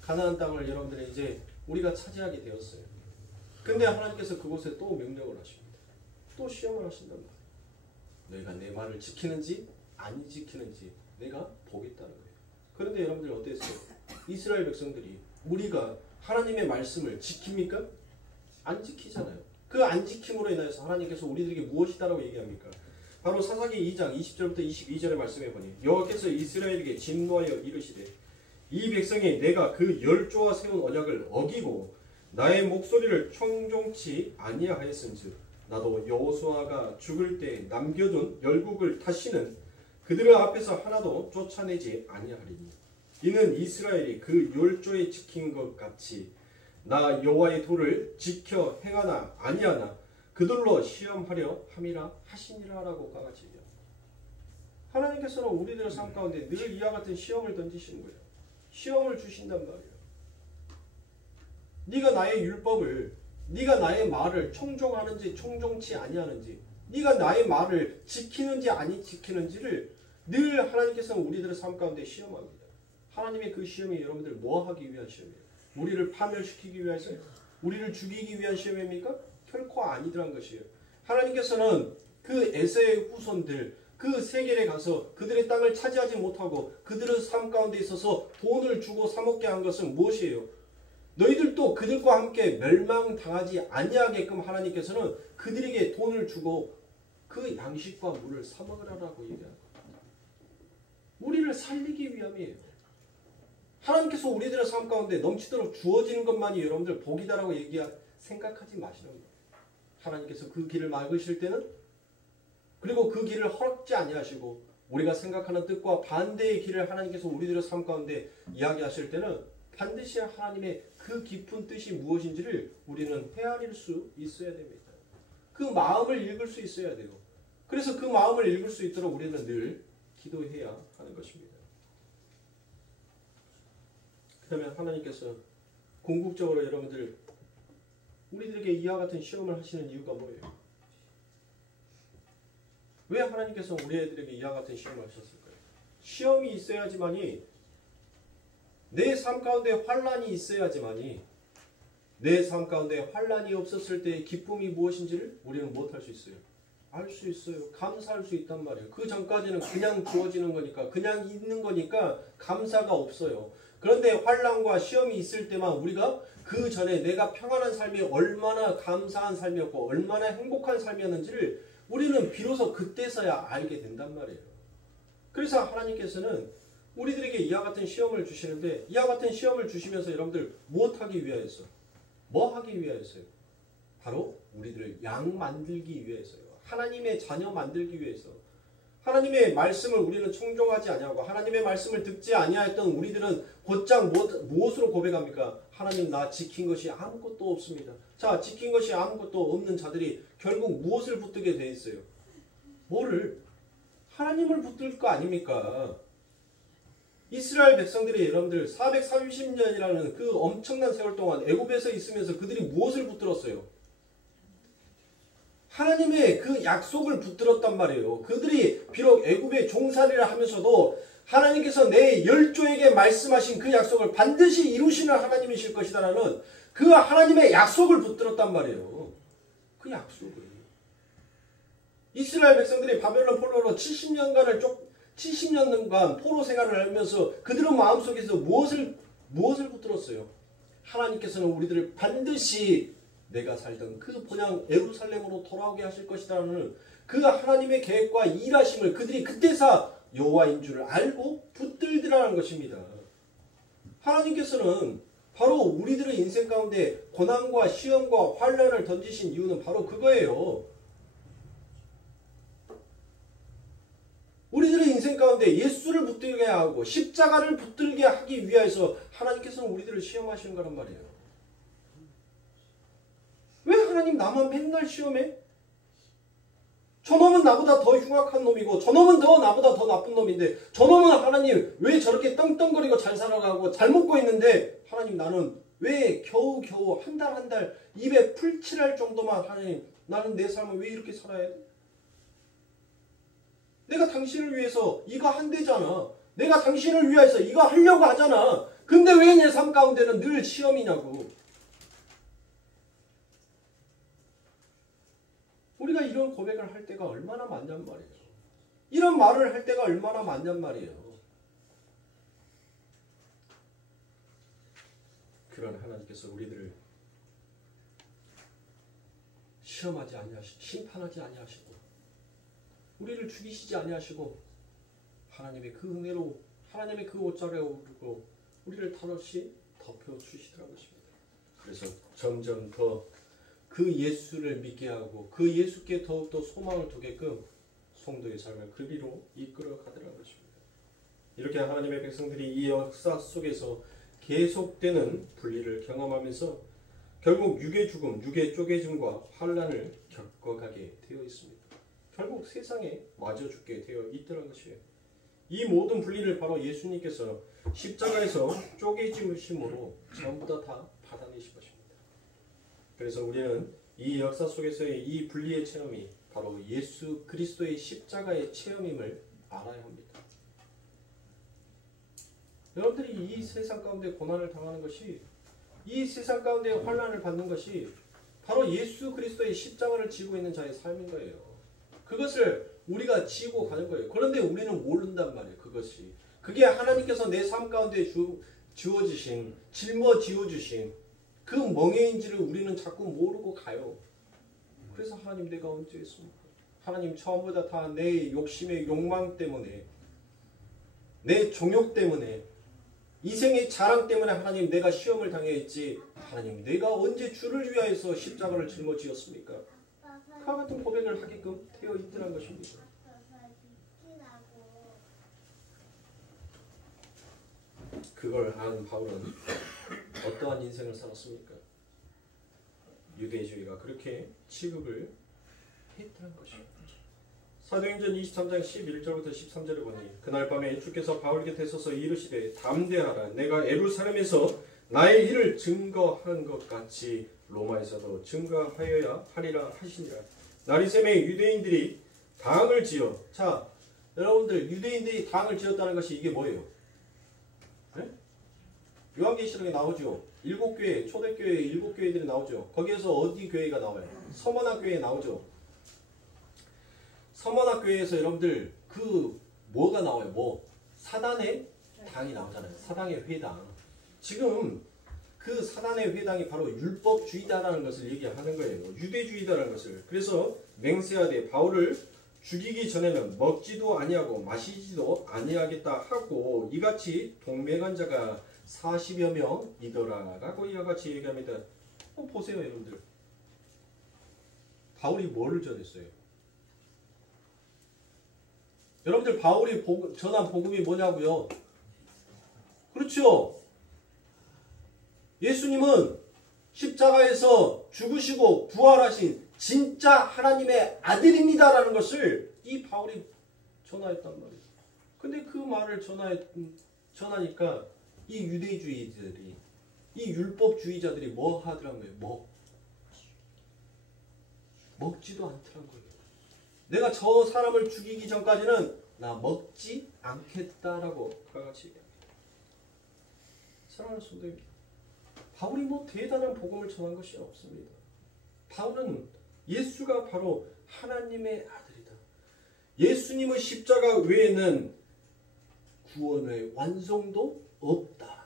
가나안 땅을 여러분들이 이제 우리가 차지하게 되었어요. 근데 하나님께서 그곳에 또 명령을 하십니다. 또 시험을 하신단 말이에요. 너희가 내 말을 지키는지 아니 지키는지 내가 보겠다는 거예요. 그런데 여러분들 어땠어요? 이스라엘 백성들이 우리가 하나님의 말씀을 지킵니까? 안 지키잖아요. 그 안 지킴으로 인하여서 하나님께서 우리들에게 무엇이다라고 얘기합니까? 바로 사사기 2장 20절부터 22절의 말씀에 보니 여호와께서 이스라엘에게 진노하여 이르시되 이 백성이 내가 그 열조와 세운 언약을 어기고 나의 목소리를 청종치 아니하였은즉 나도 여호수아가 죽을 때 남겨둔 열국을 다시는 그들의 앞에서 하나도 쫓아내지 아니하리니 이는 이스라엘이 그 열조에 지킨 것 같이 나 여호와의 도를 지켜 행하나 아니하나 그들로 시험하려 함이라 하시니라라고 같이 얘기합니다. 하나님께서는 우리들의 삶 가운데 늘 이와 같은 시험을 던지시는 거예요. 시험을 주신단 말이에요. 네가 나의 율법을 네가 나의 말을 청종하는지 청종치 아니하는지, 네가 나의 말을 지키는지 아니 지키는지를 늘 하나님께서는 우리들의 삶 가운데 시험합니다. 하나님의 그 시험이 여러분들 뭐 하기 위한 시험이에요? 우리를 파멸시키기 위해서요? 우리를 죽이기 위한 시험입니까? 결코 아니더란 것이에요. 하나님께서는 그 에서의 후손들, 그 세계에 가서 그들의 땅을 차지하지 못하고 그들의 삶 가운데 있어서 돈을 주고 사먹게 한 것은 무엇이에요? 너희들도 그들과 함께 멸망당하지 아니하게끔 하나님께서는 그들에게 돈을 주고 그 양식과 물을 사먹으라고 얘기하는 거예요. 우리를 살리기 위함이에요. 하나님께서 우리들의 삶 가운데 넘치도록 주어지는 것만이 여러분들 복이다라고 생각하지 마시는 거예요. 하나님께서 그 길을 막으실 때는, 그리고 그 길을 허락지 아니하시고 우리가 생각하는 뜻과 반대의 길을 하나님께서 우리들의 삶 가운데 이야기하실 때는 반드시 하나님의 그 깊은 뜻이 무엇인지를 우리는 헤아릴 수 있어야 됩니다. 그 마음을 읽을 수 있어야 돼요. 그래서 그 마음을 읽을 수 있도록 우리는 늘 기도해야 하는 것입니다. 그러면 하나님께서 궁극적으로 여러분들 우리들에게 이와 같은 시험을 하시는 이유가 뭐예요? 왜 하나님께서 우리 애들에게 이와 같은 시험을 하셨을까요? 시험이 있어야지만이, 내 삶 가운데 환란이 있어야지만이, 내 삶 가운데 환란이 없었을 때의 기쁨이 무엇인지를 우리는 무엇할 수 있어요? 알 수 있어요. 감사할 수 있단 말이에요. 그 전까지는 그냥 주어지는 거니까, 그냥 있는 거니까 감사가 없어요. 그런데 환란과 시험이 있을 때만 우리가 그 전에 내가 평안한 삶이 얼마나 감사한 삶이었고 얼마나 행복한 삶이었는지를 우리는 비로소 그때서야 알게 된단 말이에요. 그래서 하나님께서는 우리들에게 이와 같은 시험을 주시는데, 이와 같은 시험을 주시면서 여러분들 무엇하기 위하여서? 뭐 하기 위하여서요? 바로 우리들을 양 만들기 위해서요. 하나님의 자녀 만들기 위해서. 하나님의 말씀을 우리는 청종하지 아니하고 하나님의 말씀을 듣지 아니하였던 우리들은 곧장 무엇으로 고백합니까? 하나님, 나 지킨 것이 아무것도 없습니다. 자, 지킨 것이 아무것도 없는 자들이 결국 무엇을 붙들게 돼 있어요? 뭐를? 하나님을 붙들 거 아닙니까? 이스라엘 백성들이 여러분들 430년이라는 그 엄청난 세월 동안 애굽에서 있으면서 그들이 무엇을 붙들었어요? 하나님의 그 약속을 붙들었단 말이에요. 그들이 비록 애굽의 종살이를 하면서도 하나님께서 내 열조에게 말씀하신 그 약속을 반드시 이루시는 하나님이실 것이다라는 그 하나님의 약속을 붙들었단 말이에요. 그 약속을. 이스라엘 백성들이 바벨론 포로로 70년간 포로 생활을 하면서 그들은 마음속에서 무엇을 붙들었어요? 하나님께서는 우리들을 반드시 내가 살던 그 본향 예루살렘으로 돌아오게 하실 것이라는 그 하나님의 계획과 일하심을 그들이 그때서 여호와인 줄을 알고 붙들더라는 것입니다. 하나님께서는 바로 우리들의 인생 가운데 고난과 시험과 환난을 던지신 이유는 바로 그거예요. 우리들의 인생 가운데 예수를 붙들게 하고 십자가를 붙들게 하기 위해서 하나님께서는 우리들을 시험하시는 거란 말이에요. 왜 하나님 나만 맨날 시험해? 저놈은 나보다 더 흉악한 놈이고 저놈은 나보다 더 나쁜 놈인데 저놈은 하나님 왜 저렇게 떵떵거리고 잘 살아가고 잘 먹고 있는데 하나님 나는 왜 겨우겨우 한 달 한 달 입에 풀칠할 정도만 하나님 나는 내 삶을 왜 이렇게 살아야 돼? 내가 당신을 위해서 이거 한대잖아. 내가 당신을 위해서 이거 하려고 하잖아. 근데 왜 내 삶 가운데는 늘 시험이냐고. 우리가 이런 고백을 할 때가 얼마나 많냔 말이에요. 이런 말을 할 때가 얼마나 많냔 말이에요. 그런 하나님께서 우리들을 시험하지 아니하시고 심판하지 아니하시고 우리를 죽이시지 아니하시고 하나님의 그 은혜로 하나님의 그 옷자리에 오르고 우리를 다시 덮여주시더라는 것입니다. 그래서 점점 더 그 예수를 믿게 하고 그 예수께 더욱더 소망을 두게끔 성도의 삶을 그리로 이끌어 가더라는 것입니다. 이렇게 하나님의 백성들이 이 역사 속에서 계속되는 분리를 경험하면서 결국 육의 죽음, 육의 쪼개짐과 환난을 겪어가게 되어 있습니다. 결국 세상에 마저 죽게 되어 있더라는 것이에요. 이 모든 분리를 바로 예수님께서 십자가에서 쪼개짐으로 전부 다 받아내신 것입니다. 그래서 우리는 이 역사 속에서의 이 분리의 체험이 바로 예수 그리스도의 십자가의 체험임을 알아야 합니다. 여러분들이 이 세상 가운데 고난을 당하는 것이, 이 세상 가운데 환난을 받는 것이 바로 예수 그리스도의 십자가를 지고 있는 자의 삶인 거예요. 그것을 우리가 지고 가는 거예요. 그런데 우리는 모른단 말이에요. 그것이. 그게 하나님께서 내 삶 가운데 주어주신, 짊어지어주신 그 멍에인지를 우리는 자꾸 모르고 가요. 그래서 하나님 내가 언제 했습니까? 하나님 처음보다 다 내 욕심의 욕망 때문에, 내 종욕 때문에, 이생의 자랑 때문에 하나님 내가 시험을 당했지, 하나님 내가 언제 주를 위하여서 십자가를 짊어지었습니까? 그와 같은 고백을 하게끔 되어 있더란 것입니다. 그걸 아는 바울은 어떠한 인생을 살았습니까? 유대주의가 그렇게 취급을 했다는 것입니다. 사도행전 23장 11절부터 13절을 보니 그날 밤에 주께서 바울 곁에 서서 이르시되 담대하라. 내가 예루살렘에서 나의 일을 증거한 것 같이 로마에서도 증거하여야 하리라 하시니라. 나리샘의 유대인들이 당을 지어, 자 여러분들 유대인들이 당을 지었다는 것이 이게 뭐예요? 네? 요한계시록에 나오죠. 7교회, 초대교회 7교회들이 나오죠. 거기에서 어디 교회가 나와요? 서머나 교회 나오죠. 서머나 교회에서 여러분들 그 뭐가 나와요? 뭐 사단의 당이 나오잖아요. 사단의 회당. 지금 그 사단의 회당이 바로 율법주의다라는 것을 얘기하는 거예요. 유대주의다라는 것을. 그래서 맹세하되 바울을 죽이기 전에는 먹지도 아니하고 마시지도 아니하겠다 하고 이같이 동맹한 자가 40여 명이더라 라고 이와 같이 얘기합니다. 보세요 여러분들. 바울이 뭐를 전했어요? 여러분들 바울이 전한 복음이 뭐냐고요? 그렇죠. 예수님은 십자가에서 죽으시고 부활하신 진짜 하나님의 아들입니다라는 것을 이 바울이 전하였단 말이에요. 근데 그 말을 전하니까 이 유대주의들이, 이 율법주의자들이 뭐 하더란 거예요? 먹지도 않더란 거예요. 내가 저 사람을 죽이기 전까지는 나 먹지 않겠다라고 같이 얘기합니다. 사랑하는 성도입니다. 바울이 뭐 대단한 복음을 전한 것이 없습니다. 바울은 예수가 바로 하나님의 아들이다. 예수님의 십자가 외에는 구원의 완성도 없다.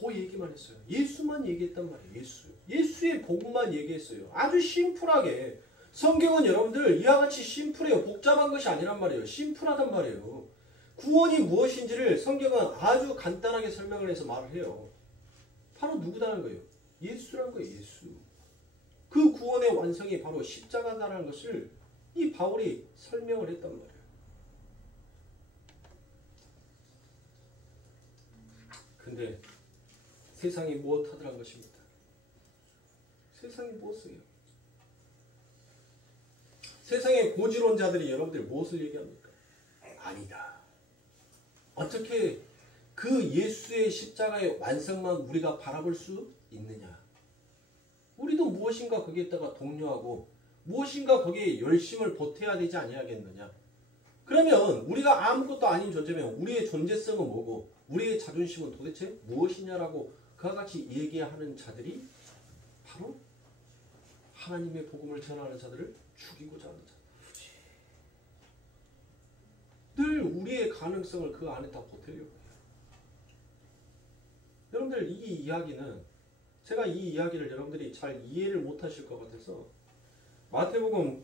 그 얘기만 했어요. 예수만 얘기했단 말이에요. 예수의 복음만 얘기했어요. 아주 심플하게. 성경은 여러분들 이와 같이 심플해요. 복잡한 것이 아니란 말이에요. 심플하단 말이에요. 구원이 무엇인지를 성경은 아주 간단하게 설명을 해서 말을 해요. 바로 누구다는 거예요? 예수라는 거예요. 예수. 그 구원의 완성이 바로 십자가다라는 것을 이 바울이 설명을 했단 말이에요. 근데 세상이 무엇하더란 것입니다. 세상이 무엇이에요? 세상의 고지론자들이 여러분들 무엇을 얘기합니까? 아니다. 어떻게 그 예수의 십자가의 완성만 우리가 바라볼 수 있느냐? 우리도 무엇인가 거기에다가 독려하고 무엇인가 거기에 열심을 보태야 되지 아니하겠느냐? 그러면 우리가 아무것도 아닌 존재면 우리의 존재성은 뭐고 우리의 자존심은 도대체 무엇이냐라고 그와 같이 얘기하는 자들이 바로 하나님의 복음을 전하는 자들을 죽이고자 하는 자들. 늘 우리의 가능성을 그 안에 다 보태려고 해요. 여러분들 이 이야기는 제가 이 이야기를 여러분들이 잘 이해를 못하실 것 같아서 마태복음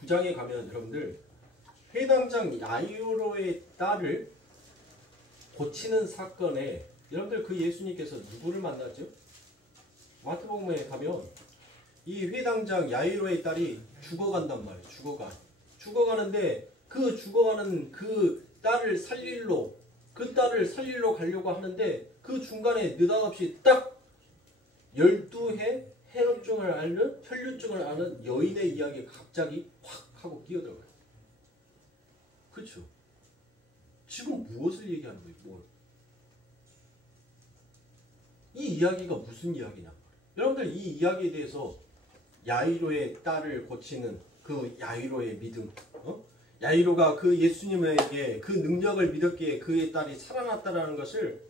9장에 가면 여러분들 회당장 야이로의 딸을 고치는 사건에 여러분들 그 예수님께서 누구를 만나죠? 마태복음에 가면 이 회당장 야이로의 딸이 죽어간단 말이에요. 죽어가는데 그 죽어가는 그 딸을 살리러 가려고 하는데 그 중간에 느닷없이 딱 12해 혈류증을 앓는 여인의 이야기가 갑자기 확 하고 끼어들어가요. 그렇죠? 지금 무엇을 얘기하는 거예요? 이 이야기가 무슨 이야기냐? 여러분들 이 이야기에 대해서 야이로의 딸을 고치는 그 야이로의 믿음, 야이로가 그 예수님에게 그 능력을 믿었기에 그의 딸이 살아났다는 것을,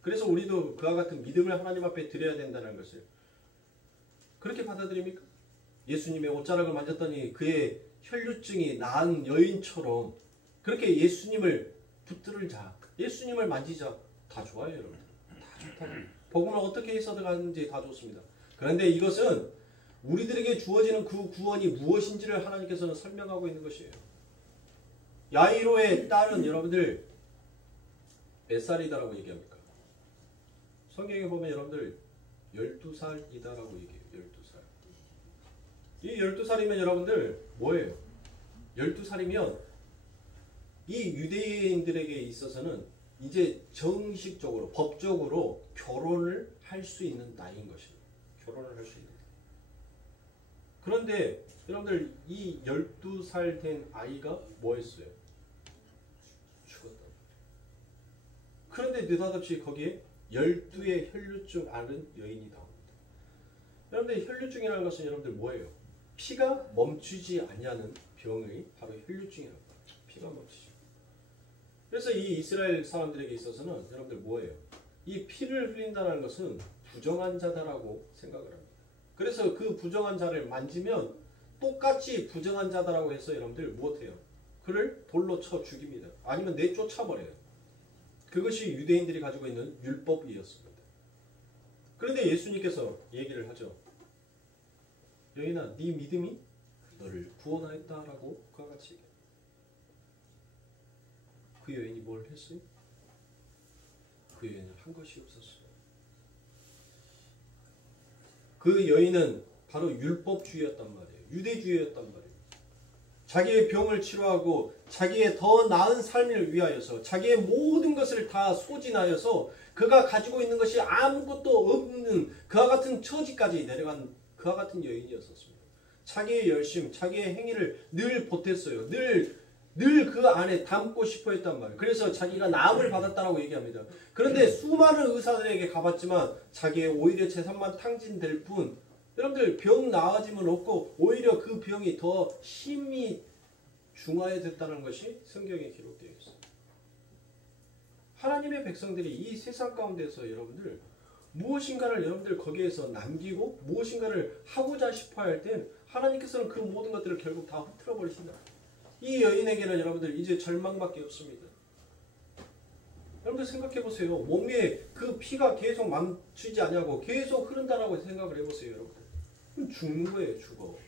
그래서 우리도 그와 같은 믿음을 하나님 앞에 드려야 된다는 것을 그렇게 받아들입니까? 예수님의 옷자락을 만졌더니 그의 혈류증이 나은 여인처럼 그렇게 예수님을 붙들을 자, 예수님을 만지자, 다 좋아요, 여러분. 다 좋다고. 복음을 어떻게 해서 가는지 다 좋습니다. 그런데 이것은 우리들에게 주어지는 그 구원이 무엇인지를 하나님께서는 설명하고 있는 것이에요. 야이로의 딸은 여러분들 몇 살이다라고 얘기합니까? 성경에 보면 여러분들 12살이다라고 얘기해요. 12살. 이 12살이면 여러분들 뭐예요? 12살이면 이 유대인들에게 있어서는 이제 정식적으로 법적으로 결혼을 할 수 있는 나이인 것입니다. 결혼을 할 수 있는. 그런데 여러분들 이 12살 된 아이가 뭐 했어요? 죽었다. 그런데 느닷없이 거기에 12의 혈류증 앓은 여인이 나옵니다. 여러분들 혈류증이라는 것은 여러분들 뭐예요? 피가 멈추지 않냐는 병의 바로 혈류증이라고 합니다. 피가 멈추지. 그래서 이 이스라엘 사람들에게 있어서는 여러분들 뭐예요? 이 피를 흘린다는 것은 부정한 자다라고 생각을 합니다. 그래서 그 부정한 자를 만지면 똑같이 부정한 자다라고 해서 여러분들 무엇해요? 그를 돌로 쳐 죽입니다. 아니면 내쫓아버려요. 그것이 유대인들이 가지고 있는 율법이었습니다. 그런데 예수님께서 얘기를 하죠. 여인아, 네 믿음이 너를 구원하였다라고 그와 같이 얘기해요. 그 여인이 뭘 했어요? 그 여인은 한 것이 없었어요. 그 여인은 바로 율법주의였단 말이에요. 유대주의였단 말이에요. 자기의 병을 치료하고 자기의 더 나은 삶을 위하여서 자기의 모든 것을 다 소진하여서 그가 가지고 있는 것이 아무것도 없는 그와 같은 처지까지 내려간 그와 같은 여인이었습니다. 자기의 열심, 자기의 행위를 늘 보탰어요. 늘 그 안에 담고 싶어 했단 말이에요. 그래서 자기가 나음을 받았다라고 얘기합니다. 그런데 수많은 의사들에게 가봤지만 자기의 오히려 재산만 탕진될 뿐 여러분들 병 나아짐은 없고 오히려 그 병이 더 심히 중화해졌다는 것이 성경에 기록되어 있어요. 하나님의 백성들이 이 세상 가운데서 여러분들 무엇인가를 여러분들 거기에서 남기고 무엇인가를 하고자 싶어 할 땐 하나님께서는 그 모든 것들을 결국 다 흐트러 버리신다. 이 여인에게는 여러분들 이제 절망밖에 없습니다. 여러분들 생각해 보세요. 몸에 그 피가 계속 멈추지 않냐고 계속 흐른다라고 생각을 해보세요, 여러분들. 그럼 죽는 거예요, 죽어.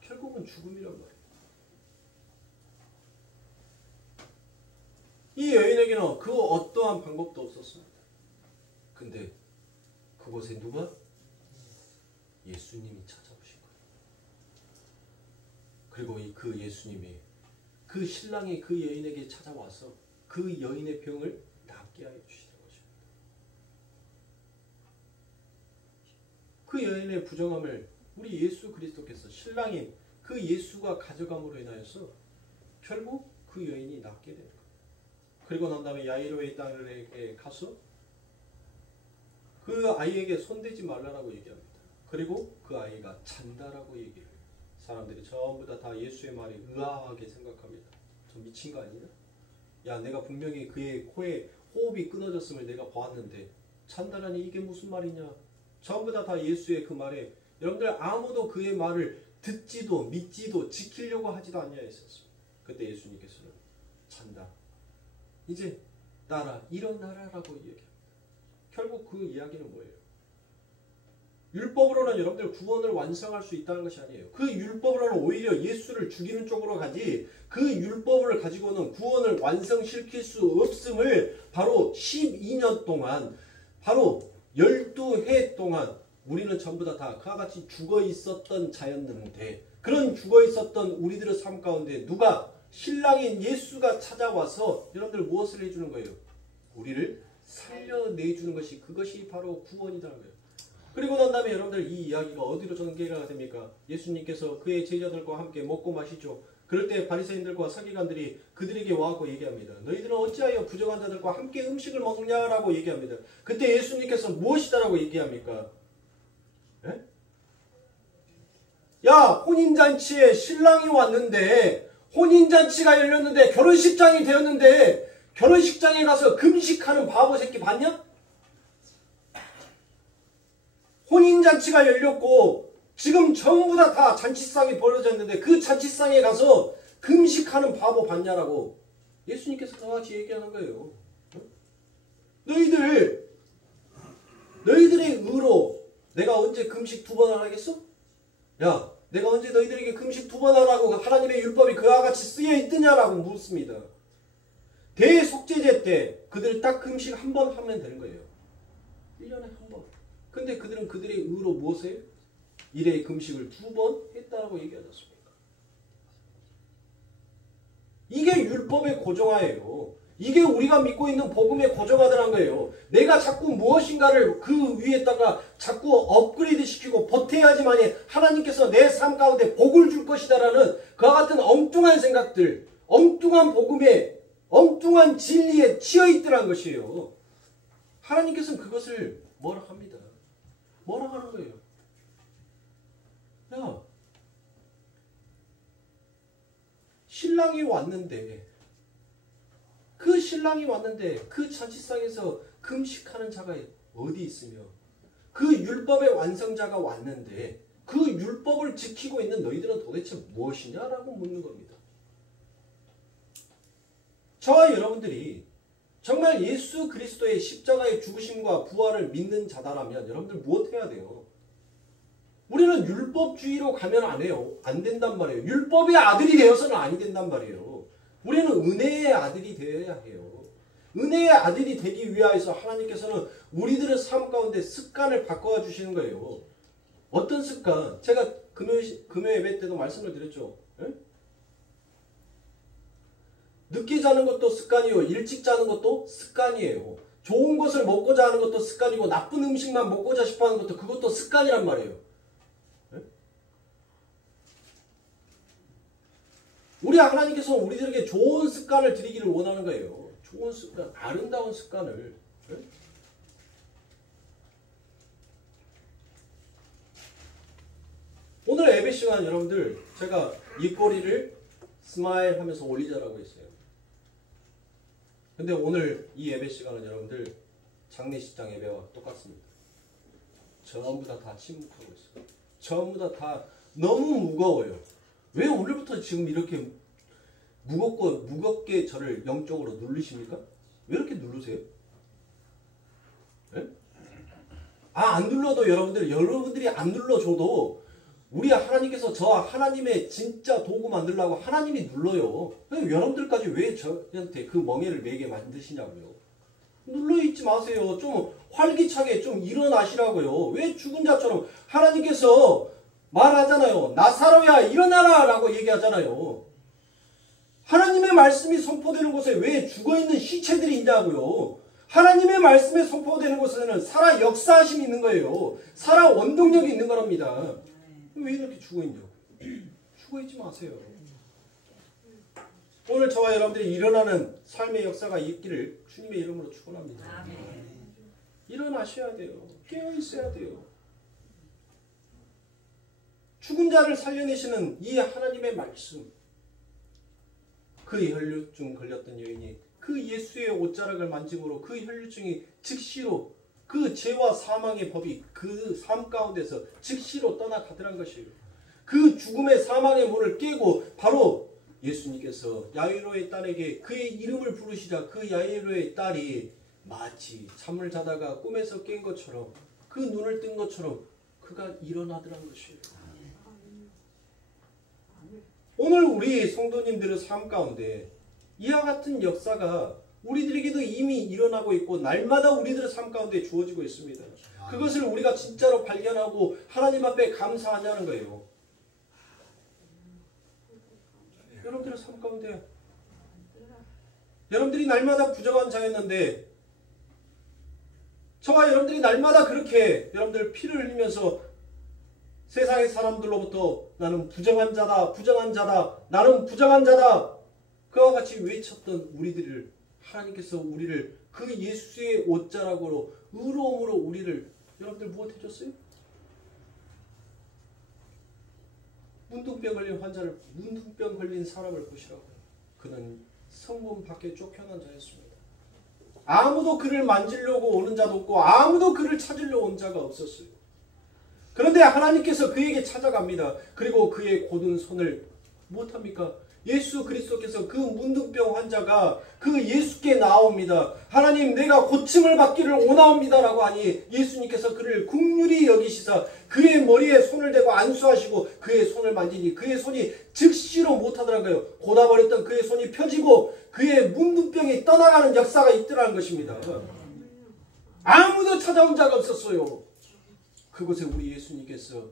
결국은 죽음이란 말이에요. 이 여인에게는 그 어떠한 방법도 없었습니다. 근데 그곳에 누가? 예수님이 찾아오신 거예요. 그리고 그 예수님이 그 신랑이 그 여인에게 찾아와서 그 여인의 병을 낫게 하여 주시는 것입니다. 그 여인의 부정함을 우리 예수 그리스도께서 신랑인 그 예수가 가져감으로 인하여서 결국 그 여인이 낫게 되는 거예요. 그리고 난 다음에 야이로의 딸에게 가서 그 아이에게 손대지 말라라고 얘기합니다. 그리고 그 아이가 잔다라고 얘기해요. 사람들이 전부 다 예수의 말에 의아하게 생각합니다. 저 미친 거 아니냐? 야, 내가 분명히 그의 코에 호흡이 끊어졌음을 내가 보았는데 잔다라니 이게 무슨 말이냐? 전부 다 예수의 그 말에 여러분들 아무도 그의 말을 듣지도 믿지도 지키려고 하지도 않냐 했었습니다. 그때 예수님께서는 잔다. 이제 나라 일어나라라고 얘기합니다. 결국 그 이야기는 뭐예요? 율법으로는 여러분들 구원을 완성할 수 있다는 것이 아니에요. 그 율법으로는 오히려 예수를 죽이는 쪽으로 가지 그 율법을 가지고는 구원을 완성시킬 수 없음을 바로 12년 동안 바로 12해 동안 우리는 전부 다 그와 같이 죽어 있었던 자였는데 그런 죽어 있었던 우리들의 삶 가운데 누가 신랑인 예수가 찾아와서 여러분들 무엇을 해주는 거예요? 우리를 살려내주는 것이 그것이 바로 구원이라는 거예요. 그리고 난 다음에 여러분들 이 이야기가 어디로 전개가 됩니까? 예수님께서 그의 제자들과 함께 먹고 마시죠. 그럴 때 바리새인들과 서기관들이 그들에게 와서 얘기합니다. 너희들은 어찌하여 부정한 자들과 함께 음식을 먹냐라고 얘기합니다. 그때 예수님께서 무엇이다라고 얘기합니까? 야, 혼인잔치에 신랑이 왔는데, 혼인잔치가 열렸는데, 결혼식장이 되었는데, 결혼식장에 가서 금식하는 바보 새끼 봤냐? 혼인잔치가 열렸고, 지금 전부 다 잔치상이 벌어졌는데, 그 잔치상에 가서 금식하는 바보 봤냐라고. 예수님께서 그와 같이 얘기하는 거예요. 너희들의 의로 내가 언제 금식 2번 하라겠어? 야, 내가 언제 너희들에게 금식 2번 하라고 하나님의 율법이 그와 같이 쓰여 있느냐라고 묻습니다. 대속죄제 때 그들 딱 금식 1번 하면 되는 거예요. 1년에 1번. 근데 그들은 그들의 의로 무엇을? 일회 금식을 2번 했다라고 얘기하지 않습니까? 이게 율법의 고정화예요. 이게 우리가 믿고 있는 복음의 고정화들한 거예요. 내가 자꾸 무엇인가를 그 위에다가 자꾸 업그레이드 시키고 보태야지만이 하나님께서 내 삶 가운데 복을 줄 것이다라는 그와 같은 엉뚱한 생각들, 엉뚱한 복음에, 엉뚱한 진리에 치여있더란 것이에요. 하나님께서는 그것을 뭐라 합니다. 뭐라 하는 거예요. 야, 신랑이 왔는데 그 잔치상에서 금식하는 자가 어디 있으며 그 율법의 완성자가 왔는데 그 율법을 지키고 있는 너희들은 도대체 무엇이냐라고 묻는 겁니다. 저와 여러분들이 정말 예수 그리스도의 십자가의 죽으심과 부활을 믿는 자다라면 여러분들 무엇해야 돼요? 우리는 율법주의로 가면 안 해요. 안 된단 말이에요. 율법의 아들이 되어서는 아니 된단 말이에요. 우리는 은혜의 아들이 되어야 해요. 은혜의 아들이 되기 위하여서 하나님께서는 우리들의 삶 가운데 습관을 바꿔 주시는 거예요. 어떤 습관? 제가 금요 예배 때도 말씀을 드렸죠. 에? 늦게 자는 것도 습관이요. 일찍 자는 것도 습관이에요. 좋은 것을 먹고자 하는 것도 습관이고 나쁜 음식만 먹고자 싶어하는 것도 그것도 습관이란 말이에요. 우리 하나님께서 우리들에게 좋은 습관을 드리기를 원하는 거예요. 좋은 습관, 아름다운 습관을. 오늘 예배 시간 여러분들 제가 입꼬리를 스마일 하면서 올리자라고 했어요. 근데 오늘 이 예배 시간은 여러분들 장례식장 예배와 똑같습니다. 전부 다 침묵하고 있어요. 전부 다 너무 무거워요. 왜 오늘부터 지금 이렇게 무겁게 저를 영적으로 누르십니까? 왜 이렇게 누르세요? 네? 안 눌러도 여러분들이 안 눌러줘도 우리 하나님께서 저와 하나님의 진짜 도구 만들려고 하나님이 눌러요. 여러분들까지 왜 저한테 그 멍에를 매게 만드시냐고요. 눌러있지 마세요. 좀 활기차게 좀 일어나시라고요. 왜 죽은 자처럼 하나님께서 말하잖아요. 나사로야 일어나라 라고 얘기하잖아요. 하나님의 말씀이 선포되는 곳에 왜 죽어있는 시체들이 있냐고요. 하나님의 말씀에 선포되는 곳에는 살아 역사하심이 있는 거예요. 살아 원동력이 있는 거랍니다. 왜 이렇게 죽어있냐고. 죽어있지 마세요. 오늘 저와 여러분들이 일어나는 삶의 역사가 있기를 주님의 이름으로 축원합니다. 일어나셔야 돼요. 깨어있어야 돼요. 죽은 자를 살려내시는 이 하나님의 말씀. 그 혈류증 걸렸던 여인이 그 예수의 옷자락을 만짐으로 그 혈류증이 즉시로 그 죄와 사망의 법이 그 삶 가운데서 즉시로 떠나가더란 것이에요. 그 죽음의 사망의 문을 깨고 바로 예수님께서 야이로의 딸에게 그의 이름을 부르시자 그 야이로의 딸이 마치 잠을 자다가 꿈에서 깬 것처럼 그 눈을 뜬 것처럼 그가 일어나더란 것이에요. 오늘 우리 성도님들의 삶 가운데 이와 같은 역사가 우리들에게도 이미 일어나고 있고 날마다 우리들의 삶 가운데 주어지고 있습니다. 그것을 우리가 진짜로 발견하고 하나님 앞에 감사하냐는 거예요. 여러분들의 삶 가운데 여러분들이 날마다 부정한 자였는데 저와 여러분들이 날마다 그렇게 여러분들 피를 흘리면서 세상의 사람들로부터 나는 부정한 자다, 부정한 자다, 나는 부정한 자다 그와 같이 외쳤던 우리들을 하나님께서 우리를 그 예수의 옷자락으로 의로움으로 우리를 여러분들 무엇 해줬어요? 문둥병 걸린 환자를, 문둥병 걸린 사람을 보시라고요. 그는 성문 밖에 쫓겨난 자였습니다. 아무도 그를 만지려고 오는 자도 없고 아무도 그를 찾으려 온 자가 없었어요. 그런데 하나님께서 그에게 찾아갑니다. 그리고 그의 곧은 손을 못합니까? 예수 그리스도께서 그 문둥병 환자가 그 예수께 나옵니다. 하나님, 내가 고침을 받기를 원하옵니다라고 하니 예수님께서 그를 긍휼히 여기시사 그의 머리에 손을 대고 안수하시고 그의 손을 만지니 그의 손이 즉시로 못하더라고요. 고다버렸던 그의 손이 펴지고 그의 문둥병이 떠나가는 역사가 있더라는 것입니다. 아무도 찾아온 자가 없었어요. 그곳에 우리 예수님께서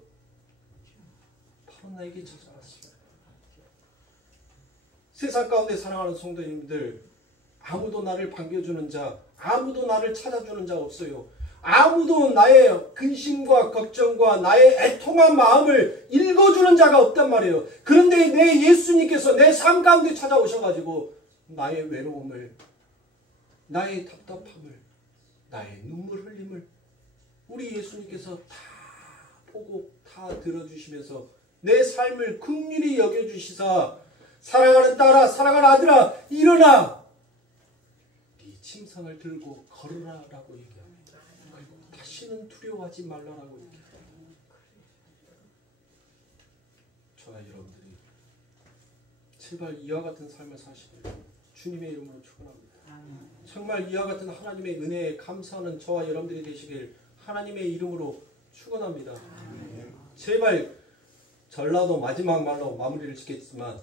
바로 나에게 찾아왔어요. 세상 가운데 사랑하는 성도님들, 아무도 나를 반겨주는 자, 아무도 나를 찾아주는 자 없어요. 아무도 나의 근심과 걱정과 나의 애통한 마음을 읽어주는 자가 없단 말이에요. 그런데 내 예수님께서 내 삶 가운데 찾아오셔가지고 나의 외로움을, 나의 답답함을, 나의 눈물 흘림을 우리 예수님께서 다 보고 다 들어주시면서 내 삶을 긍휼히 여겨주시사 사랑하는 딸아, 사랑하는 아들아, 일어나! 네 침상을 들고 걸으라라고 얘기합니다. 다시는 두려워하지 말라라고 얘기합니다. 저와 여러분들이 제발 이와 같은 삶을 사시길 주님의 이름으로 축원합니다. 정말 이와 같은 하나님의 은혜에 감사하는 저와 여러분들이 되시길 하나님의 이름으로 축원합니다. 제발 전라도 마지막 말로 마무리를 짓겠지만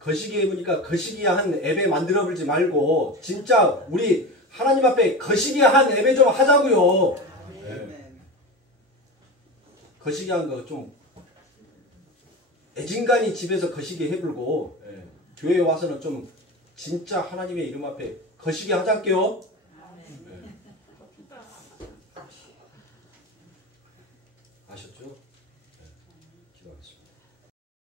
거시기에 입으니까 거시기한 예배 만들어 버리지 말고 진짜 우리 하나님 앞에 거시기한 예배 좀 하자고요. 네. 거시기한 거 좀 애진간히 집에서 거시기 해불고 네. 교회에 와서는 좀 진짜 하나님의 이름 앞에 거시기 하자게요. 네. 아셨죠?